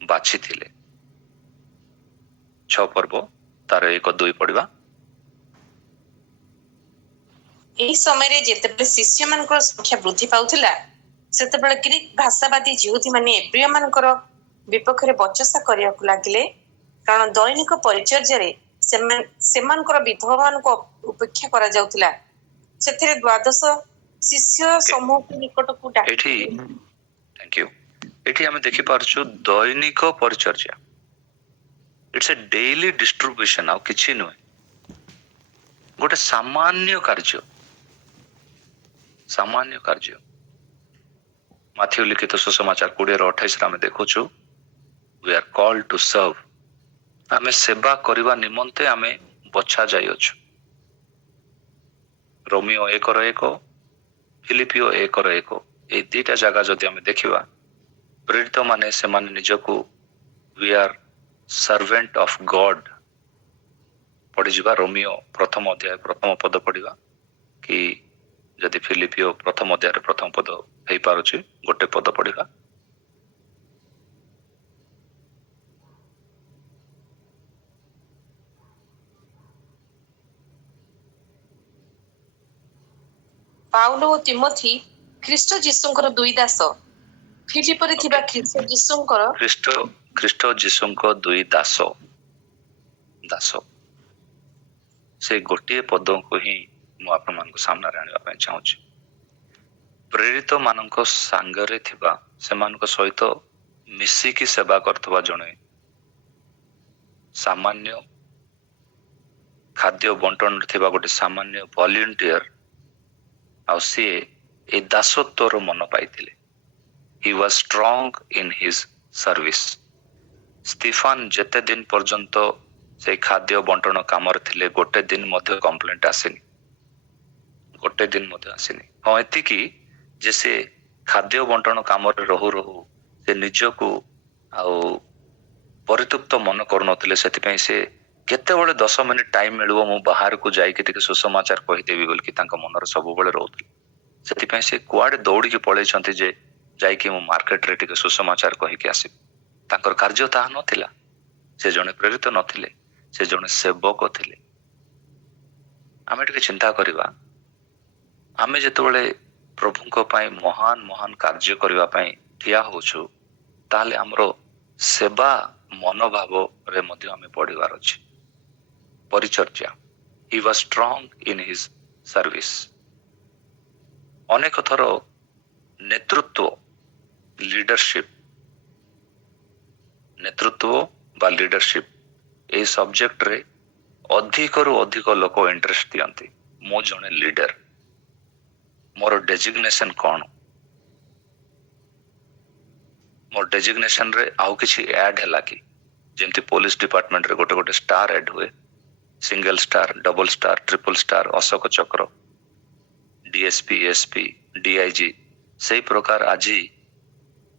ବାଛିଥିଲେ। 6 ପର୍ବ ତାର 1-2 ପଢିବା। ଏହି ସମୟରେ ଯେତେବେଳେ ଶିଷ୍ୟମାନଙ୍କର ସଂଖ୍ୟା ବୃଦ୍ଧି ପାଉଥିଲା, ସେତେବେଳେ ଗ୍ରୀକ୍ ଭାଷାବାଦୀ ଯିହୁଦୀମାନେ ଏବ୍ରିୟମାନଙ୍କର ବିପକ୍ଷରେ ବଚସା କରିବାକୁ ଲାଗିଲେ, କାରଣ ଦୈନିକ ପରିଚର୍ଯ୍ୟାରେ ସେମାନଙ୍କର ବିଧବାମାନଙ୍କୁ ଉପେକ୍ଷା କରାଯାଉଥିଲା। ସେଥିରେ 12 ଶିଷ୍ୟ ସମୂହକୁ ନିକଟକୁ ଏଠି ଡାକି ଥ୍ୟାଙ୍କ ୟୁ। ଏଠି ଆମେ ଦେଖିପାରୁଛୁ ଦୈନିକ ପରିଚର୍ଯ୍ୟା, ଇଟ୍ସ ଏ ଡେଇଲି ଡିଷ୍ଟ୍ରିବ୍ୟୁସନ, ଆଉ କିଛି ନୁହେଁ। ଗୋଟେ ସାମାନ୍ୟ କାର୍ଯ୍ୟ। ମାଥିଉ ଲିଖିତ ସୁସମାଚାର 20-28 ଆମେ ଦେଖୁଛୁ, we are called to serve। ଆମେ ସେବା କରିବା ନିମନ୍ତେ ଆମେ ବଛା ଯାଇଅଛୁ। ରୋମିଓ 1:1, ଫିଲିପିଓ 1:1, এই ଦୁଇଟା ଜାଗା ଯଦି ଆମେ ଦେଖିବା, ପ୍ରେରିତ ମାନେ ସେମାନେ ନିଜକୁ we are servant of God ପଢିଯିବା। ରୋମିଓ 1ମ ଅଧ୍ୟାୟ 1ମ ପଦ ପଢିବା, କି ଯଦି ଫିଲିପିଓ 1ମ ଅଧ୍ୟାୟରେ 1ମ ପଦ ହେଇପାରୁଛି, ଗୋଟେ ପଦ ପଢିବା। ପାଉଲ ଓ ତିମୋଥୀ ଖ୍ରୀଷ୍ଟ ଯୀଶୁଙ୍କର 2 ଦାସ, ଫିଲିପରେ ଥିବା ଖ୍ରୀଷ୍ଟ ଯୀଶୁଙ୍କ 2 ଦାସ। ସେ ଗୋଟିଏ ପଦକୁ ହିଁ ମୁଁ ଆପଣମାନଙ୍କ ସାମ୍ନାରେ ଆଣିବା ପାଇଁ ଚାହୁଁଛି। ପ୍ରେରିତ ମାନଙ୍କ ସାଙ୍ଗରେ ଥିବା, ସେମାନଙ୍କ ସହିତ ମିଶିକି ସେବା କରୁଥିବା ଜଣେ ସାମାନ୍ୟ ଖାଦ୍ୟ ବଣ୍ଟନରେ ଥିବା ଗୋଟେ ସାମାନ୍ୟ ଭଲ୍ୟୁଣ୍ଟିୟର, ଆଉ ସିଏ এই ଦାସତ୍ୱର ମନ ପାଇଥିଲେ। He was strong in his service। Stephen ଯେତେ ଦିନ ପର୍ଯ୍ୟନ୍ତ ସେଇ ଖାଦ୍ୟ ବଣ୍ଟନ କାମରେ ଥିଲେ, ଗୋଟେ ଦିନ ମଧ୍ୟ କମ୍ପ୍ଲେଣ୍ଟ ଆସିନି। ହଁ, ଏତିକି ଯେ ସେ ଖାଦ୍ୟ ବଣ୍ଟନ କାମରେ ରହୁ ରହୁ ସେ ନିଜକୁ ଆଉ ପରିତୃପ୍ତ ମନ କରୁନଥିଲେ। ସେଥିପାଇଁ ସେ କେତେବେଳେ 10 ମିନିଟ୍ ଟାଇମ ମିଳିବ, ମୁଁ ବାହାରକୁ ଯାଇକି ଟିକେ ସୁସମାଚାର କହିଦେବି ବୋଲିକି ତାଙ୍କ ମନରେ ସବୁବେଳେ ରହୁଥିଲେ। ସେଥିପାଇଁ ସେ କୁଆଡେ ଦୌଡ଼ିକି ପଳେଇଛନ୍ତି ଯେ ଯାଇକି ମୁଁ ମାର୍କେଟରେ ଟିକେ ସୁସମାଚାର କହିକି ଆସିବି। ତାଙ୍କର କାର୍ଯ୍ୟ ତାହା ନଥିଲା। ସେ ଜଣେ ପ୍ରେରିତ ନଥିଲେ, ସେ ଜଣେ ସେବକ ଥିଲେ। ଆମେ ଟିକେ ଚିନ୍ତା କରିବା, ଆମେ ଯେତେବେଳେ ପ୍ରଭୁଙ୍କ ପାଇଁ ମହାନ କାର୍ଯ୍ୟ କରିବା ପାଇଁ ଠିଆ ହଉଛୁ, ତାହେଲେ ଆମର ସେବା ମନୋଭାବରେ ମଧ୍ୟ ଆମେ ପଢିବାର ଅଛି। ପରିଚର୍ଯ୍ୟା, he was strong in his service। ଅନେକ ଥର ନେତୃତ୍ୱ ବା ଲିଡରशिପ এই ସବଜେକ୍ଟରେ ଅଧିକରୁ ଅଧିକ ଲୋକ ଇଣ୍ଟରେଷ୍ଟ ଦିଅନ୍ତି। ମୁଁ ଜଣେ ଲିଡର, ମୋର ଡେଜିଗ୍ନେସନ କଣ? ମୋ ଡେଜିଗ୍ନେସନ ରେ ଆଉ କିଛି ଆଡ୍ ହେଲା କି? ଯେମିତି ପୋଲିସ ଡିପାର୍ଟମେଣ୍ଟ ରେ ଗୋଟେ ଗୋଟେ ଷ୍ଟାର ଆଡ୍ ହୁଏ, single star, double star, triple star, Ashok ଚକ୍ର, ଡିଏସପି, ଏସପି, ଡିଆଇଜି, ସେଇ ପ୍ରକାର ଆଜି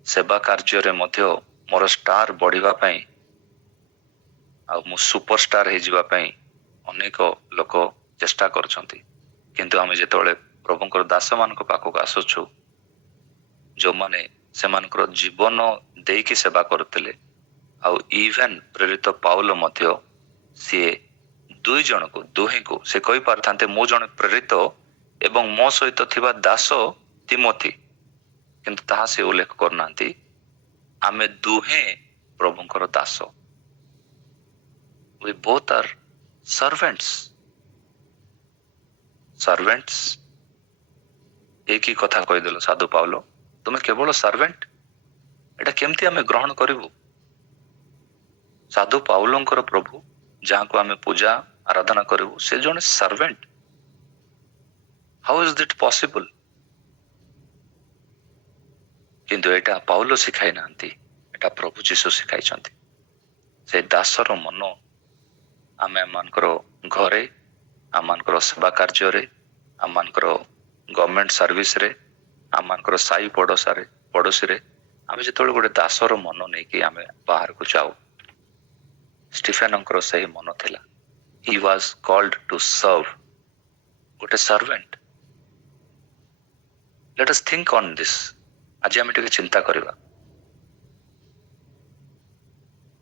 ସେବା କାର୍ଯ୍ୟରେ ମଧ୍ୟ ମୋର ଷ୍ଟାର ବଢିବା ପାଇଁ ଆଉ ମୁଁ ସୁପରଷ୍ଟାର ହେଇଯିବା ପାଇଁ ଅନେକ ଲୋକ ଚେଷ୍ଟା କରୁଛନ୍ତି। କିନ୍ତୁ ଆମେ ଯେତେବେଳେ ପ୍ରଭୁଙ୍କର ଦାସମାନଙ୍କ ପାଖକୁ ଆସୁଛୁ, ଯୋଉମାନେ ସେମାନଙ୍କର ଜୀବନ ଦେଇକି ସେବା କରୁଥିଲେ, ଆଉ ଇଭେନ୍ ପ୍ରେରିତ ପାଉଲ ମଧ୍ୟ ସିଏ ଦୁହିଁଙ୍କୁ ସେ କହିପାରିଥାନ୍ତେ ମୁଁ ଜଣେ ପ୍ରେରିତ ଏବଂ ମୋ ସହିତ ଥିବା ଦାସ ତିମୋଥି, କିନ୍ତୁ ତାହା ସେ ଉଲ୍ଲେଖ କରୁନାହାନ୍ତି। ଆମେ ଦୁହେଁ ପ୍ରଭୁଙ୍କର Das. We both are servants. একই କଥା କହିଦେଲ ସାଧୁ ପାଉଲ, ତୁମେ କେବଳ ସର୍ଭେଣ୍ଟ। ଏଟା କେମିତି ଆମେ ଗ୍ରହଣ କରିବୁ? ସାଧୁ ପାଉଲଙ୍କର ପ୍ରଭୁ ଯାହାକୁ ଆମେ ପୂଜା ଆରାଧନା କରିବୁ, ସେ ଜଣେ servant. How is it possible? କିନ୍ତୁ ଏଇଟା ପାଉଲ ଶିଖାଇ ନାହାନ୍ତି, ଏଟା ପ୍ରଭୁ ଯୀଶୁ ଶିଖାଇଛନ୍ତି। ସେ ଦାସର ମନ ଆମେ ଆମମାନଙ୍କର ଘରେ, ଆମମାନଙ୍କର ସେବା କାର୍ଯ୍ୟରେ, ଆମମାନଙ୍କର ଗଭର୍ଣ୍ଣମେଣ୍ଟ ସର୍ଭିସରେ, ଆମମାନଙ୍କର ସାହି ପଡୋଶୀରେ ଆମେ ଯେତେବେଳେ ଗୋଟେ ଦାସର ମନ ନେଇକି ଆମେ ବାହାରକୁ ଯାଉ, ଷ୍ଟିଫେନଙ୍କର ସେହି ମନ ଥିଲା। He was called to serve, ଗୋଟେ servant. Let us think on this. ଆଜି ଆମେ ଟିକେ ଚିନ୍ତା କରିବା,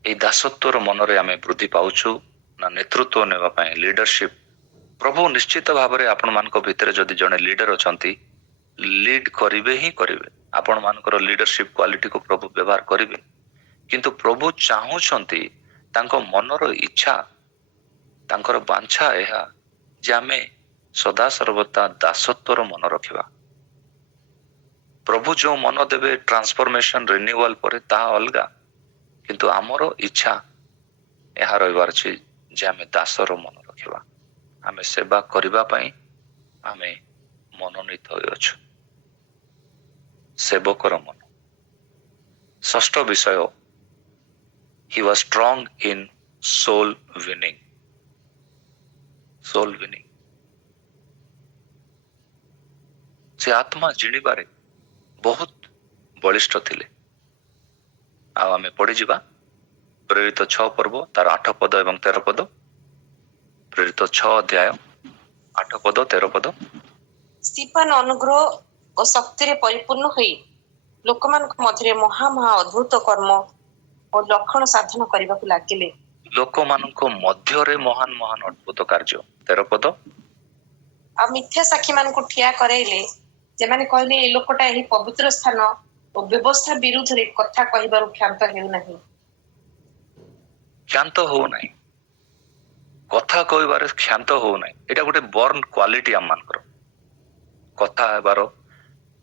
ଏଇ ଦାସତ୍ୱର ମନରେ ଆମେ ବୃଦ୍ଧି ପାଉଛୁ ନା ନେତୃତ୍ୱ ନେବା ପାଇଁ, ଲିଡରସିପ? ପ୍ରଭୁ ନିଶ୍ଚିତ ଭାବରେ ଆପଣମାନଙ୍କ ଭିତରେ ଯଦି ଜଣେ ଲିଡର ଅଛନ୍ତି, ଲିଡ୍ କରିବେ ହିଁ କରିବେ। ଆପଣ ମାନଙ୍କର ଲିଡରସିପ କ୍ୱାଲିଟିକୁ ପ୍ରଭୁ ବ୍ୟବହାର କରିବେ। କିନ୍ତୁ ପ୍ରଭୁ ଚାହୁଁଛନ୍ତି, ତାଙ୍କ ମନର ଇଚ୍ଛା, ତାଙ୍କର ବାଞ୍ଛା ଏହା ଯେ ଆମେ ସଦାସର୍ବଦା ଦାସତ୍ୱର ମନ ରଖିବା। ପ୍ରଭୁ ଯୋଉ ମନ ଦେବେ ଟ୍ରାନ୍ସଫର୍ମେସନ ରିନ୍ୟୁଆଲ ପରେ, ତାହା ଅଲଗା। କିନ୍ତୁ ଆମର ଇଚ୍ଛା ଏହା ରହିବାର ଅଛି ଯେ ଆମେ ଦାସର ମନ ରଖିବା। ଆମେ ସେବା କରିବା ପାଇଁ ଆମେ ମନୋନୀତ ହୋଇଅଛୁ। ସେବକର ମନ। ଷଷ୍ଠ ବିଷୟ, he was strong in soul winning. soul winning, ସେ ଆତ୍ମା ଜିଣିବାରେ ବହୁତ ବଳିଷ୍ଠ ଥିଲେ। ଆଉ ଆମେ ପଢିଯିବା ପ୍ରେରିତ 6 ପର୍ବ ତାର 8 ପଦ ଏବଂ 13 ପଦ। ପ୍ରେରିତ 6 ଅଧ୍ୟାୟ 8 ପଦ 13 ପଦ। ସ୍ତିଫାନ ଅନୁଗ୍ରହ ଓ ଶକ୍ତିରେ ପରିପୂର୍ଣ୍ଣ ହୋଇ ଲୋକମାନଙ୍କ ମଧ୍ୟରେ ମହା ଅଦ୍ଭୁତ କର୍ମ ଓ ଲକ୍ଷଣ ସାଧନ କରିବାକୁ ଲାଗିଲେ। ଲୋକମାନଙ୍କ ମଧ୍ୟରେ ମହାନ ଅଦ୍ଭୁତ କାର୍ଯ୍ୟ। 13 ପଦ। ଆଉ ମିଥ୍ୟା ସାକ୍ଷୀ ମାନଙ୍କୁ ଠିଆ କରାଇଲେ, ସେମାନେ କହିଲେ ଏ ଲୋକଟା ଏହି ପବିତ୍ର ସ୍ଥାନ ଓ ବ୍ୟବସ୍ଥା ବିରୁଦ୍ଧରେ କଥା କହିବାରୁ କ୍ଷାନ୍ତ ହେଉନାହିଁ। କ୍ଷାନ୍ତ ହଉନାହିଁ, କଥା କହିବାରେ କ୍ଷାନ୍ତ ହଉନାହିଁ। ଏଇଟା ଗୋଟେ ବର୍ନ କ୍ୱାଲିଟି ଆମମାନଙ୍କର।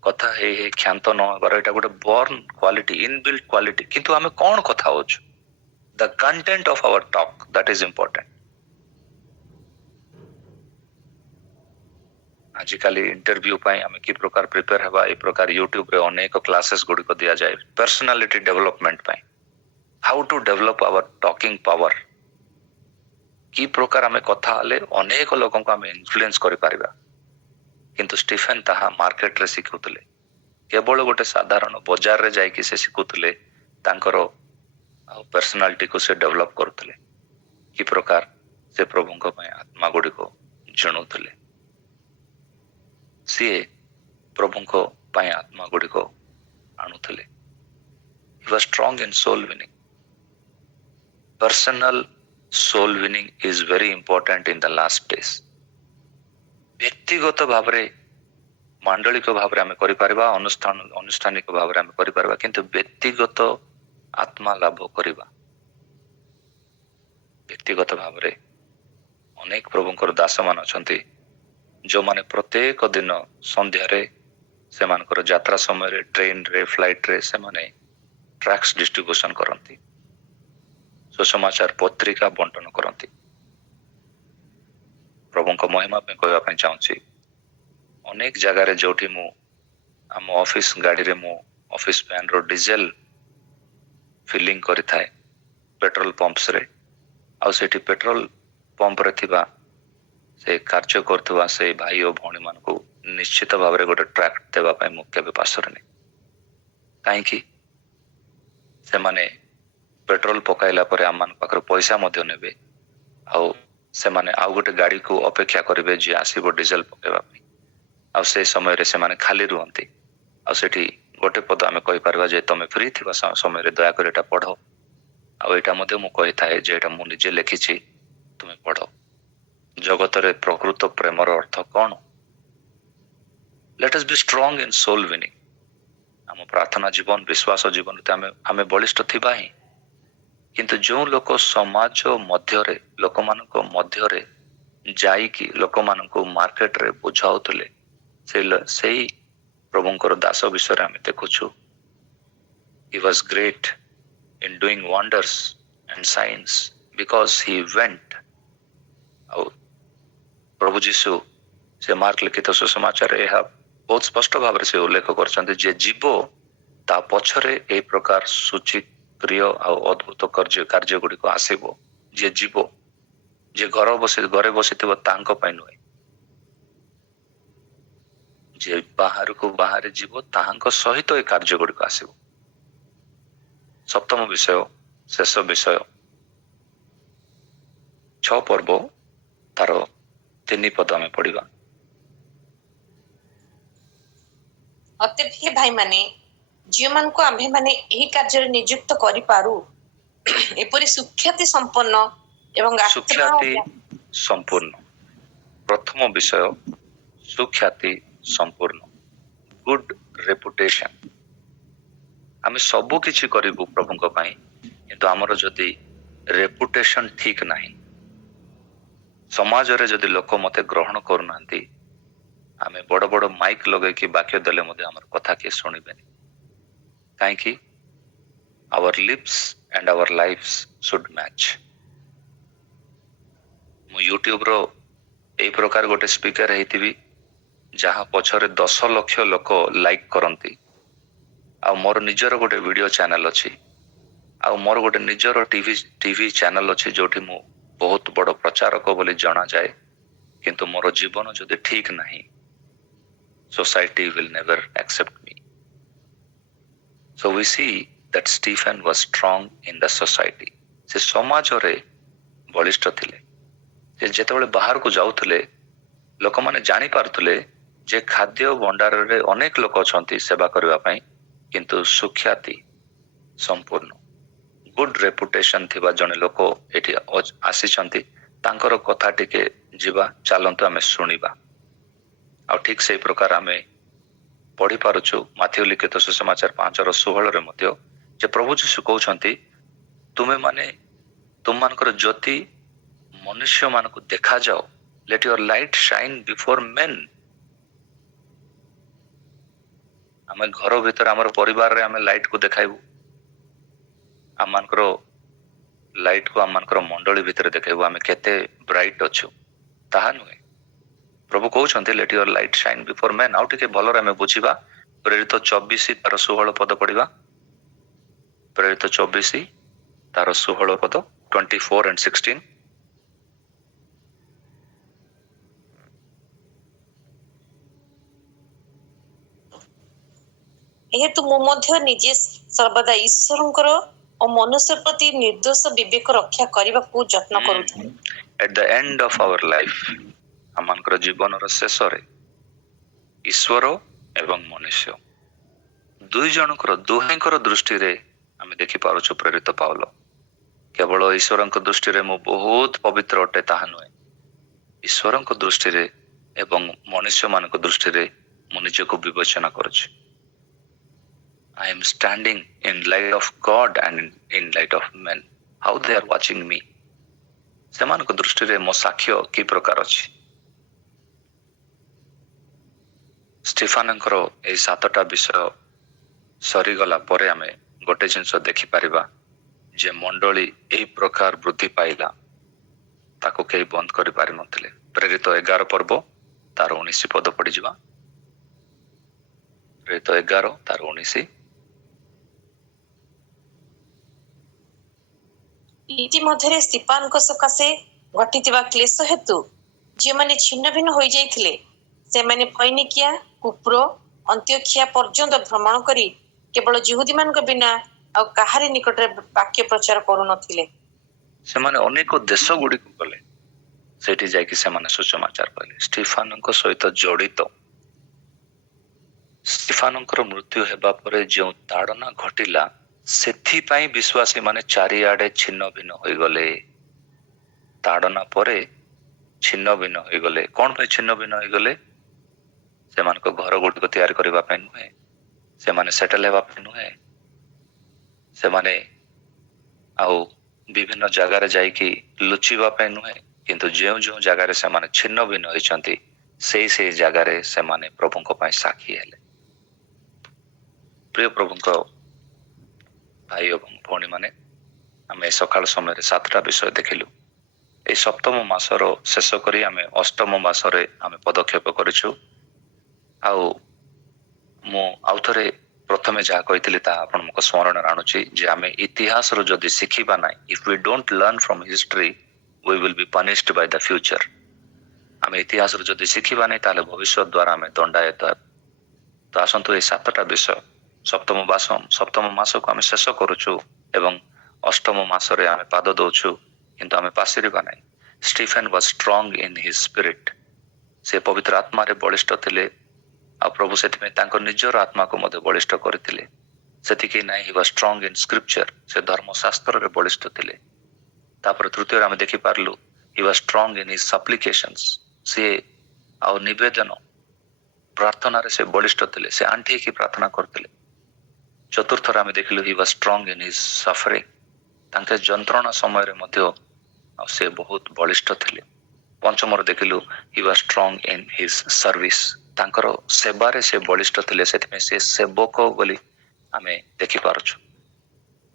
କଥା ହେଇ କ୍ଷାନ୍ତ ନ ହେବାର ଏଇଟା ଗୋଟେ ବର୍ନ କ୍ୱାଲିଟି, ଇନବିଲ୍ଟ କ୍ୱାଲିଟି। କିନ୍ତୁ ଆମେ କଣ କଥା ହଉଛୁ? The content of our talk, that is important. ଆଜିକାଲି ଇଣ୍ଟରଭ୍ୟୁ ପାଇଁ ଆମେ କି ପ୍ରକାର ପ୍ରିପେୟାର ହେବା, ଏ ପ୍ରକାର ୟୁଟ୍ୟୁବରେ ଅନେକ କ୍ଲାसेସ୍ ଗୁଡ଼ିକ ଦିଆଯାଏ ପର୍ସନାଲିଟି ଡେଭଲପମେଣ୍ଟ ପାଇଁ। How to develop our talking power. କି ପ୍ରକାର ଆମେ କଥା ହେଲେ ଅନେକ ଲୋକଙ୍କୁ ଆମେ ଇନଫ୍ଲୁଏନ୍ସ କରିପାରିବା। କିନ୍ତୁ ଷ୍ଟିଫେନ ତାହା ମାର୍କେଟରେ ଶିଖୁଥିଲେ। କେବଳ ଗୋଟେ ସାଧାରଣ ବଜାରରେ ଯାଇକି ସେ ଶିଖୁଥିଲେ, ତାଙ୍କର ପର୍ସନାଲିଟିକୁ ସେ ଡେଭଲପ କରୁଥିଲେ। କି ପ୍ରକାର ସେ ପ୍ରଭୁଙ୍କ ପାଇଁ ଆତ୍ମା ଗୁଡ଼ିକ ଜିଣୁଥିଲେ। ସିଏ ପ୍ରଭୁଙ୍କ ପାଇଁ ଆତ୍ମା ଗୁଡ଼ିକ ଆଣୁଥିଲେ। He was strong in soul winning. Personal soul winning is very important in the last days. ବ୍ୟକ୍ତିଗତ ଭାବରେ, ମାଣ୍ଡଳିକ ଭାବରେ ଆମେ କରିପାରିବା, ଅନୁଷ୍ଠାନିକ ଭାବରେ ଆମେ କରିପାରିବା, କିନ୍ତୁ ବ୍ୟକ୍ତିଗତ ଆତ୍ମା ଲାଭ କରିବା, ବ୍ୟକ୍ତିଗତ ଭାବରେ ଅନେକ ପ୍ରଭୁଙ୍କର ଦାସମାନେ ଅଛନ୍ତି, ଯୋଉମାନେ ପ୍ରତ୍ୟେକ ଦିନ ସନ୍ଧ୍ୟାରେ ସେମାନଙ୍କର ଯାତ୍ରା ସମୟରେ ଟ୍ରେନରେ, ଫ୍ଲାଇଟରେ ସେମାନେ ଟ୍ରାକ୍ସ ଡିଷ୍ଟ୍ରିବ୍ୟୁସନ କରନ୍ତି, ସୁସମାଚାର ପତ୍ରିକା ବଣ୍ଟନ କରନ୍ତି। ପ୍ରଭୁଙ୍କ ମହିମା ପାଇଁ କହିବା ପାଇଁ ଚାହୁଁଛି, ଅନେକ ଜାଗାରେ ଯୋଉଠି ମୁଁ ଆମ ଅଫିସ ଗାଡିରେ, ମୁଁ ଅଫିସ ଭ୍ୟାନର ଡିଜେଲ ଫିଲିଂ କରିଥାଏ ପେଟ୍ରୋଲ ପମ୍ପସରେ, ଆଉ ସେଠି ପେଟ୍ରୋଲ ପମ୍ପରେ ଥିବା ସେ କାର୍ଯ୍ୟ କରୁଥିବା ସେଇ ଭାଇ ଓ ଭଉଣୀମାନଙ୍କୁ ନିଶ୍ଚିତ ଭାବରେ ଗୋଟେ ଟ୍ରାକ୍ଟ ଦେବା ପାଇଁ ମୁଁ କେବେ ପାଶରେ ନାହିଁ। କାହିଁକି? ସେମାନେ ପେଟ୍ରୋଲ ପକାଇଲା ପରେ ଆମମାନଙ୍କ ପାଖରୁ ପଇସା ମଧ୍ୟ ନେବେ, ଆଉ ସେମାନେ ଆଉ ଗୋଟେ ଗାଡିକୁ ଅପେକ୍ଷା କରିବେ ଯିଏ ଆସିବ ଡିଜେଲ ପକାଇବା ପାଇଁ, ଆଉ ସେ ସମୟରେ ସେମାନେ ଖାଲି ରୁହନ୍ତି। ଆଉ ସେଠି ଗୋଟେ ପଦ ଆମେ କହିପାରିବା ଯେ ତମେ ଫ୍ରି ଥିବା ସମୟରେ ଦୟାକରି ଏଇଟା ପଢ, ଆଉ ଏଇଟା ମଧ୍ୟ ମୁଁ କହିଥାଏ ଯେ ଏଇଟା ମୁଁ ନିଜେ ଲେଖିଛି, ତୁମେ ପଢ। ଜଗତରେ ପ୍ରକୃତ ପ୍ରେମର ଅର୍ଥ କଣ? Let us be strong in soul winning. ଆମ ପ୍ରାର୍ଥନା ଜୀବନ, ବିଶ୍ୱାସ ଜୀବନରେ ଆମେ ବଳିଷ୍ଠ ଥିବା ହିଁ, କିନ୍ତୁ ଯେଉଁ ଲୋକ ସମାଜ ମଧ୍ୟରେ, ଲୋକମାନଙ୍କ ମଧ୍ୟରେ ଯାଇକି ଲୋକମାନଙ୍କୁ ମାର୍କେଟରେ ବୁଝାଉଥିଲେ, ସେଇ ପ୍ରଭୁଙ୍କର ଦାସ ବିଷୟରେ ଆମେ ଦେଖୁଛୁ। He was great in doing wonders and signs because he went. ଆଉ ପ୍ରଭୁ ଯୀଶୁ ସେ ମାର୍କ ଲିଖିତ ସୁସମାଚାରରେ ଏହା ବହୁତ ସ୍ପଷ୍ଟ ଭାବରେ ସେ ଉଲ୍ଲେଖ କରିଛନ୍ତି ଯେ ଯିବ ତା ପଛରେ ଏହି ପ୍ରକାର ସୂଚିକ୍ରିୟ ଆଉ ଅଦ୍ଭୁତ କାର୍ଯ୍ୟ ଗୁଡିକ ଆସିବ। ଯିଏ ଯିବ, ଯିଏ ଘରେ ବସିଥିବ ତାଙ୍କ ପାଇଁ ନୁହେଁ, ଯିଏ ବାହାରକୁ ବାହାରେ ଯିବ ତାହାଙ୍କ ସହିତ ଏ କାର୍ଯ୍ୟ ଗୁଡିକ ଆସିବ। ସପ୍ତମ ବିଷୟ, ଶେଷ ବିଷୟ, 6 ପର୍ବ ତାର 3 ପଦ ଆମେ ପଢିବା। ଅତଏବ ହେ ଭାଇମାନେ, ଝିଅମାନଙ୍କୁ ଆମ୍ଭେମାନେ ଏହି କାର୍ଯ୍ୟରେ ନିଯୁକ୍ତ କରିପାରୁ, ଏପରି ସୁଖ୍ୟାତି ସମ୍ପନ୍ନ ଏବଂ ସୁଖ୍ୟାତି ସମ୍ପୂର୍ଣ୍ଣ। ପ୍ରଥମ ବିଷୟ, ସୁଖ୍ୟାତି ସମ୍ପୂର୍ଣ୍ଣ, ଗୁଡ୍ ରେପୁଟେସନ। ଆମେ ସବୁ କିଛି କରିବୁ ପ୍ରଭୁଙ୍କ ପାଇଁ, କିନ୍ତୁ ଆମର ଯଦି ରେପୁଟେସନ ଠିକ ନାହିଁ, ସମାଜରେ ଯଦି ଲୋକ ମତେ ଗ୍ରହଣ କରୁନାହାନ୍ତି, ଆମେ ବଡ ବଡ ମାଇକ ଲଗେଇକି ବାକ୍ୟ ଦେଲେ ମଧ୍ୟ ଆମର କଥା କିଏ ଶୁଣିବେନି। କାହିଁକି? Our lips and our lives should match. ମୁଁ ୟୁଟ୍ୟୁବର ଏଇ ପ୍ରକାର ଗୋଟେ ସ୍ପିକର ହେଇଥିବି ଯାହା ପଛରେ 10 ଲକ୍ଷ ଲୋକ ଲାଇକ୍ କରନ୍ତି, ଆଉ ମୋର ନିଜର ଗୋଟେ ଭିଡିଓ ଚ୍ୟାନେଲ ଅଛି, ଆଉ ମୋର ଗୋଟେ ନିଜର ଟିଭି ଚ୍ୟାନେଲ ଅଛି ଯୋଉଠି ମୁଁ ବହୁତ ବଡ ପ୍ରଚାରକ ବୋଲି ଜଣାଯାଏ, କିନ୍ତୁ ମୋର ଜୀବନ ଯଦି ଠିକ ନାହିଁ, society will never accept me. So we see that Stephen was strong in the society. ସେ ସମାଜରେ ବଳିଷ୍ଠ ଥିଲେ। ସେ ଯେତେବେଳେ ବାହାରକୁ ଯାଉଥିଲେ, ଲୋକମାନେ ଜାଣିପାରୁଥିଲେ ଯେ ଖାଦ୍ୟ ଭଣ୍ଡାରରେ ଅନେକ ଲୋକ ଅଛନ୍ତି ସେବା କରିବା ପାଇଁ, କିନ୍ତୁ ସୁଖ୍ୟାତି ସମ୍ପୂର୍ଣ୍ଣ, ଗୁଡ୍ ରେପୁଟେସନ ଥିବା ଜଣେ ଲୋକ ଏଠି ଆସିଛନ୍ତି, ତାଙ୍କର କଥା ଟିକେ ଯିବା, ଚାଲନ୍ତୁ ଆମେ ଶୁଣିବା। ଆଉ ଠିକ ସେଇ ପ୍ରକାର ଆମେ ପଢି ପାରୁଛୁ ମାଥିଉ ଲିଖିତ ସୁସମାଚାର 5:16 ମଧ୍ୟ, ଯେ ପ୍ରଭୁ ଯୀଶୁ କହୁଛନ୍ତି ତୁମମାନଙ୍କର ଜ୍ୟୋତି ମନୁଷ୍ୟମାନଙ୍କୁ ଦେଖାଯାଉ, let your light shine before men. ଆମେ ଘର ଭିତରେ ଆମର ପରିବାରରେ ଆମେ ଲାଇଟକୁ ଦେଖାଇବୁ, ଆମମାନଙ୍କର ଲାଇଟକୁ ଆମମାନଙ୍କର ମଣ୍ଡଳୀ ଭିତରେ ଦେଖାଇବୁ ଆମେ କେତେ ବ୍ରାଇଟ ଅଛୁ, ତାହା ନୁହେଁ। ପ୍ରଭୁ କହୁଛନ୍ତି let your light shine before men. ଆଉ ଟିକେ ଭଲରେ ଆମେ ବୁଝିବା, ପ୍ରେରିତ 24 ତାର 16 ପଦ ପଢିବା। ପ୍ରେରିତ 24 ତାର 16 ପଦ, 24 and 16। ଯେହେତୁ ମୁଁ ମଧ୍ୟ ନିଜେ ସର୍ବଦା ଈଶ୍ୱରଙ୍କର ଓ ମନୁଷ୍ୟ ପ୍ରତି ନିର୍ଦ୍ଦୋଷ ବିବେକ ରକ୍ଷା କରିବାକୁ ଯତ୍ନ କରୁଥାଏ। At the end of our life, ଆମମାନଙ୍କର ଜୀବନର ଶେଷରେ ଈଶ୍ୱର ଏବଂ ମନୁଷ୍ୟ ଦୁହିଁଙ୍କର ଦୃଷ୍ଟିରେ ଆମେ ଦେଖିପାରୁଛୁ ପ୍ରେରିତ ପାଉଲ କେବଳ ଈଶ୍ୱରଙ୍କ ଦୃଷ୍ଟିରେ ମୁଁ ବହୁତ ପବିତ୍ର ଅଟେ ତାହା ନୁହେଁ, ଈଶ୍ୱରଙ୍କ ଦୃଷ୍ଟିରେ ଏବଂ ମନୁଷ୍ୟମାନଙ୍କ ଦୃଷ୍ଟିରେ ମୁଁ ନିଜକୁ ବିବେଚନା କରୁଛି। I am standing in light of God and in light of men. How they are watching me. ସେମାନଙ୍କ ଦୃଷ୍ଟିରେ ମୋ ସାକ୍ଷ୍ୟ କି ପ୍ରକାର ଅଛି। ଷ୍ଟିଫାନଙ୍କର ଏଇ 7ଟା ବିଷୟ ସରିଗଲା ପରେ ଆମେ ଗୋଟେ ଜିନିଷ ଦେଖିପାରିବା ଯେ ମଣ୍ଡଳୀ ଏହି ପ୍ରକାର ବୃଦ୍ଧି ପାଇଲା, ତାକୁ କେହି ବନ୍ଦ କରିପାରିନଥିଲେ। ପ୍ରେରିତ 11 ପର୍ବ ତାର 19 ପଦ ପଡିଯିବା। ପ୍ରେରିତ 11 ତାର 19। ଇତିମଧ୍ୟରେ ସ୍ତିଫାନଙ୍କ ସକାଶେ ଘଟିଥିବା କ୍ଲେଶ ହେତୁ ଯେଉଁମାନେ ଛିନ୍ନ ଭିନ୍ନ ହୋଇଯାଇଥିଲେ ସେମାନେ ଫଇନିକିଆ, କୁପ୍ରୋ, ଅନ୍ତ୍ୟୋଖିଆ ପର୍ଯ୍ୟନ୍ତ ଭ୍ରମଣ କରି କେବଳ ଯିହୁଦୀମାନଙ୍କ ବିନା ଆଉ କାହାରି ନିକଟରେ ବାକ୍ୟ ପ୍ରଚାର କରୁନଥିଲେ। ସେମାନେ ଅନେକ ଦେଶ ଗୁଡ଼ିକୁ ଗଲେ, ସେଠି ଯାଇକି ସେମାନେ ସୁସମାଚାର କଲେ। ଷ୍ଟିଫାନଙ୍କ ସହିତ ଜଡ଼ିତ, ଷ୍ଟିଫାନଙ୍କର ମୃତ୍ୟୁ ହେବା ପରେ ଯେଉଁ ତାଡ଼ନା ଘଟିଲା, ସେଥିପାଇଁ ବିଶ୍ୱାସୀ ମାନେ ଚାରିଆଡେ ଛିନ୍ନ ଭିନ୍ନ ହୋଇଗଲେ। ତାଡ଼ନା ପରେ ଛିନ୍ନ ଭିନ୍ନ ହୋଇଗଲେ। କଣ ପାଇଁ ଛିନ୍ନ ଭିନ୍ନ ହୋଇଗଲେ? ସେମାନଙ୍କ ଘର ଗୁଡ଼ିକ ତିଆରି କରିବା ପାଇଁ ନୁହେଁ, ସେମାନେ ସେଟେଲ ହେବା ପାଇଁ ନୁହେଁ, ସେମାନେ ଆଉ ବିଭିନ୍ନ ଜାଗାରେ ଯାଇକି ଲୁଚିବା ପାଇଁ ନୁହେଁ, କିନ୍ତୁ ଯେଉଁ ଯେଉଁ ଜାଗାରେ ସେମାନେ ଛିନ୍ନ ଭିନ୍ନ ହୋଇଛନ୍ତି ସେଇ ଜାଗାରେ ସେମାନେ ପ୍ରଭୁଙ୍କ ପାଇଁ ସାକ୍ଷୀ ହେଲେ। ପ୍ରିୟ ପ୍ରଭୁଙ୍କ ଭାଇ ଏବଂ ଭଉଣୀମାନେ, ଆମେ ସକାଳ ସମୟରେ 7ଟା ବିଷୟ ଦେଖିଲୁ। এই ସପ୍ତମ ମାସର ଶେଷ କରି ଆମେ ଅଷ୍ଟମ ମାସରେ ଆମେ ପଦକ୍ଷେପ କରିଛୁ। ଆଉ ମୁଁ ଆଉଥରେ ପ୍ରଥମେ ଯାହା କହିଥିଲି ତାହା ଆପଣଙ୍କ ସ୍ମରଣରେ ଆଣୁଛି ଯେ ଆମେ ଇତିହାସରୁ ଯଦି ଶିଖିବା ନାହିଁ, if we don't learn from history we will be punished by the future। ଆମେ ଇତିହାସରୁ ଯଦି ଶିଖିବା ନାହିଁ ତାହେଲେ ଭବିଷ୍ୟତ ଦ୍ୱାରା ଆମେ ଦଣ୍ଡାୟିତ ହେବା। ତ ଆସନ୍ତୁ এই 7ଟା ବିଷୟ ସପ୍ତମ ମାସକୁ ଆମେ ଶେଷ କରୁଛୁ ଏବଂ ଅଷ୍ଟମ ମାସରେ ଆମେ ପାଦ ଦଉଛୁ, କିନ୍ତୁ ଆମେ ପାଶରିବା ନାହିଁ। Stephen was strong in his spirit। ସେ ପବିତ୍ର ଆତ୍ମାରେ ବଳିଷ୍ଠ ଥିଲେ, ଆଉ ପ୍ରଭୁ ସେଥିପାଇଁ ତାଙ୍କ ନିଜର ଆତ୍ମାକୁ ମଧ୍ୟ ବଳିଷ୍ଠ କରିଥିଲେ। ସେତିକି ନାହିଁ, he was strong in scripture। ସେ ଧର୍ମଶାସ୍ତ୍ରରେ ବଳିଷ୍ଠ ଥିଲେ। ତାପରେ ତୃତୀୟରେ ଆମେ ଦେଖିପାରିଲୁ he was strong in his supplications। ସେ ଆଉ ନିବେଦନ ପ୍ରାର୍ଥନାରେ ସେ ବଳିଷ୍ଠ ଥିଲେ, ସେ ଆଣ୍ଠେଇକି ପ୍ରାର୍ଥନା କରୁଥିଲେ। ଚତୁର୍ଥରେ ଆମେ ଦେଖିଲୁ he was strong in his suffering। ତାଙ୍କ ଯନ୍ତ୍ରଣା ସମୟରେ ମଧ୍ୟ ଆଉ ସେ ବହୁତ ବଳିଷ୍ଠ ଥିଲେ। ପଞ୍ଚମରେ ଦେଖିଲୁ he was strong in his service। ତାଙ୍କର ସେବାରେ ସେ ବଳିଷ୍ଠ ଥିଲେ, ସେଥିପାଇଁ ସେ ସେବକ ବୋଲି ଆମେ ଦେଖିପାରୁଛୁ।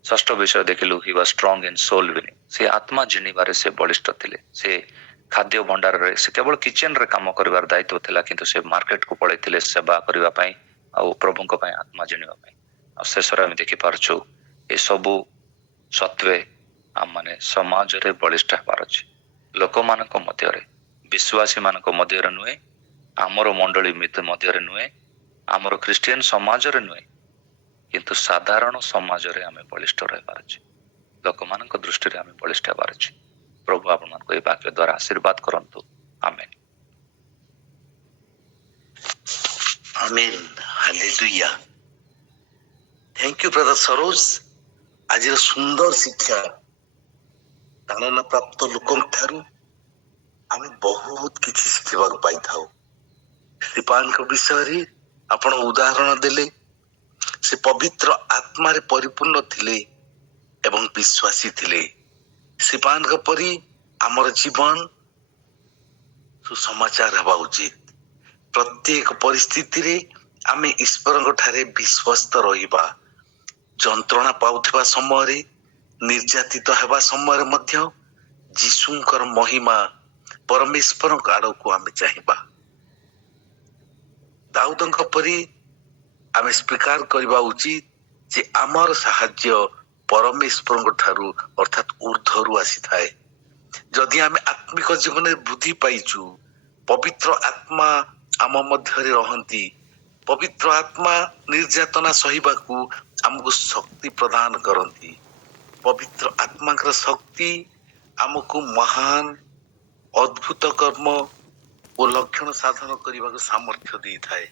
ଷଷ୍ଠ ବିଷୟ ଦେଖିଲୁ he was strong in soul winning। ସେ ଆତ୍ମା ଜିଣିବାରେ ସେ ବଳିଷ୍ଠ ଥିଲେ। ସେ ଖାଦ୍ୟ ଭଣ୍ଡାରରେ, ସେ କେବଳ କିଚେନରେ କାମ କରିବାର ଦାୟିତ୍ୱ ଥିଲା, କିନ୍ତୁ ସେ ମାର୍କେଟକୁ ପଳେଇଥିଲେ ସେବା କରିବା ପାଇଁ ଆଉ ପ୍ରଭୁଙ୍କ ପାଇଁ ଆତ୍ମା ଜିଣିବା ପାଇଁ। ଆଉ ଶେଷରେ ଆମେ ଦେଖିପାରୁଛୁ ଏସବୁ ସତ୍ତ୍ୱେ ଆମମାନେ ସମାଜରେ ବଳିଷ୍ଠ ହେବାର ଅଛି। ଲୋକମାନଙ୍କ ମଧ୍ୟରେ, ବିଶ୍ୱାସୀ ମାନଙ୍କ ମଧ୍ୟରେ ନୁହେଁ, ଆମର ମଣ୍ଡଳୀ ମଧ୍ୟରେ ନୁହେଁ, ଆମର ଖ୍ରୀଷ୍ଟିଆନ ସମାଜରେ ନୁହେଁ, କିନ୍ତୁ ସାଧାରଣ ସମାଜରେ ଆମେ ବଳିଷ୍ଠ ରହିବାର ଅଛି। ଲୋକମାନଙ୍କ ଦୃଷ୍ଟିରେ ଆମେ ବଳିଷ୍ଠ ହେବାର ଅଛି। ପ୍ରଭୁ ଆପଣମାନଙ୍କୁ ଏହି ବାକ୍ୟ ଦ୍ୱାରା ଆଶୀର୍ବାଦ କରନ୍ତୁ। Amen. Amen. Hallelujah. Thank you brother Saroj. ଆଜିର ସୁନ୍ଦର ଶିକ୍ଷା ତାଡ଼ନା ପ୍ରାପ୍ତ ଲୋକଙ୍କ ଠାରୁ ଆମେ ବହୁତ କିଛି ଶିଖିବାକୁ ପାଇଥାଉ। ଷ୍ଟିଫାନଙ୍କ ବିଷୟରେ ଆପଣ ଉଦାହରଣ ଦେଲେ। ସେ ପବିତ୍ର ଆତ୍ମାରେ ପରିପୂର୍ଣ୍ଣ ଥିଲେ ଏବଂ ବିଶ୍ୱାସୀ ଥିଲେ। ଷ୍ଟିଫାନଙ୍କ ପରି ଆମର ଜୀବନ ସୁସମାଚାର ହେବା ଉଚିତ। ପ୍ରତ୍ୟେକ ପରିସ୍ଥିତିରେ ଆମେ ଈଶ୍ୱରଙ୍କ ଠାରେ ବିଶ୍ୱସ୍ତ ରହିବା। ଯନ୍ତ୍ରଣା ପାଉଥିବା ସମୟରେ, ନିର୍ଯାତିତ ହେବା ସମୟରେ ମଧ୍ୟ ଯୀଶୁଙ୍କର ମହିମା, ପରମେଶ୍ୱରଙ୍କ ଆଡ଼କୁ ଆମେ ଚାହିଁବା। ଦାଉଦଙ୍କ ପରି ଆମେ ସ୍ୱୀକାର କରିବା ଉଚିତ ଯେ ଆମର ସାହାଯ୍ୟ ପରମେଶ୍ୱରଙ୍କ ଠାରୁ ଅର୍ଥାତ୍ ଉର୍ଦ୍ଧ୍ୱରୁ ଆସିଥାଏ। ଯଦି ଆମେ ଆତ୍ମିକ ଜୀବନରେ ବୃଦ୍ଧି ପାଇଛୁ, ପବିତ୍ର ଆତ୍ମା ଆମ ମଧ୍ୟରେ ରହନ୍ତି। ପବିତ୍ର ଆତ୍ମା ନିର୍ଯାତନା ସହିବାକୁ ଆମକୁ ଶକ୍ତି ପ୍ରଦାନ କରନ୍ତି। ପବିତ୍ର ଆତ୍ମାଙ୍କର ଶକ୍ତି ଆମକୁ ମହାନ ଅଦ୍ଭୁତ କର୍ମ ଓ ଲକ୍ଷଣ ସାଧନ କରିବାକୁ ସାମର୍ଥ୍ୟ ଦେଇଥାଏ।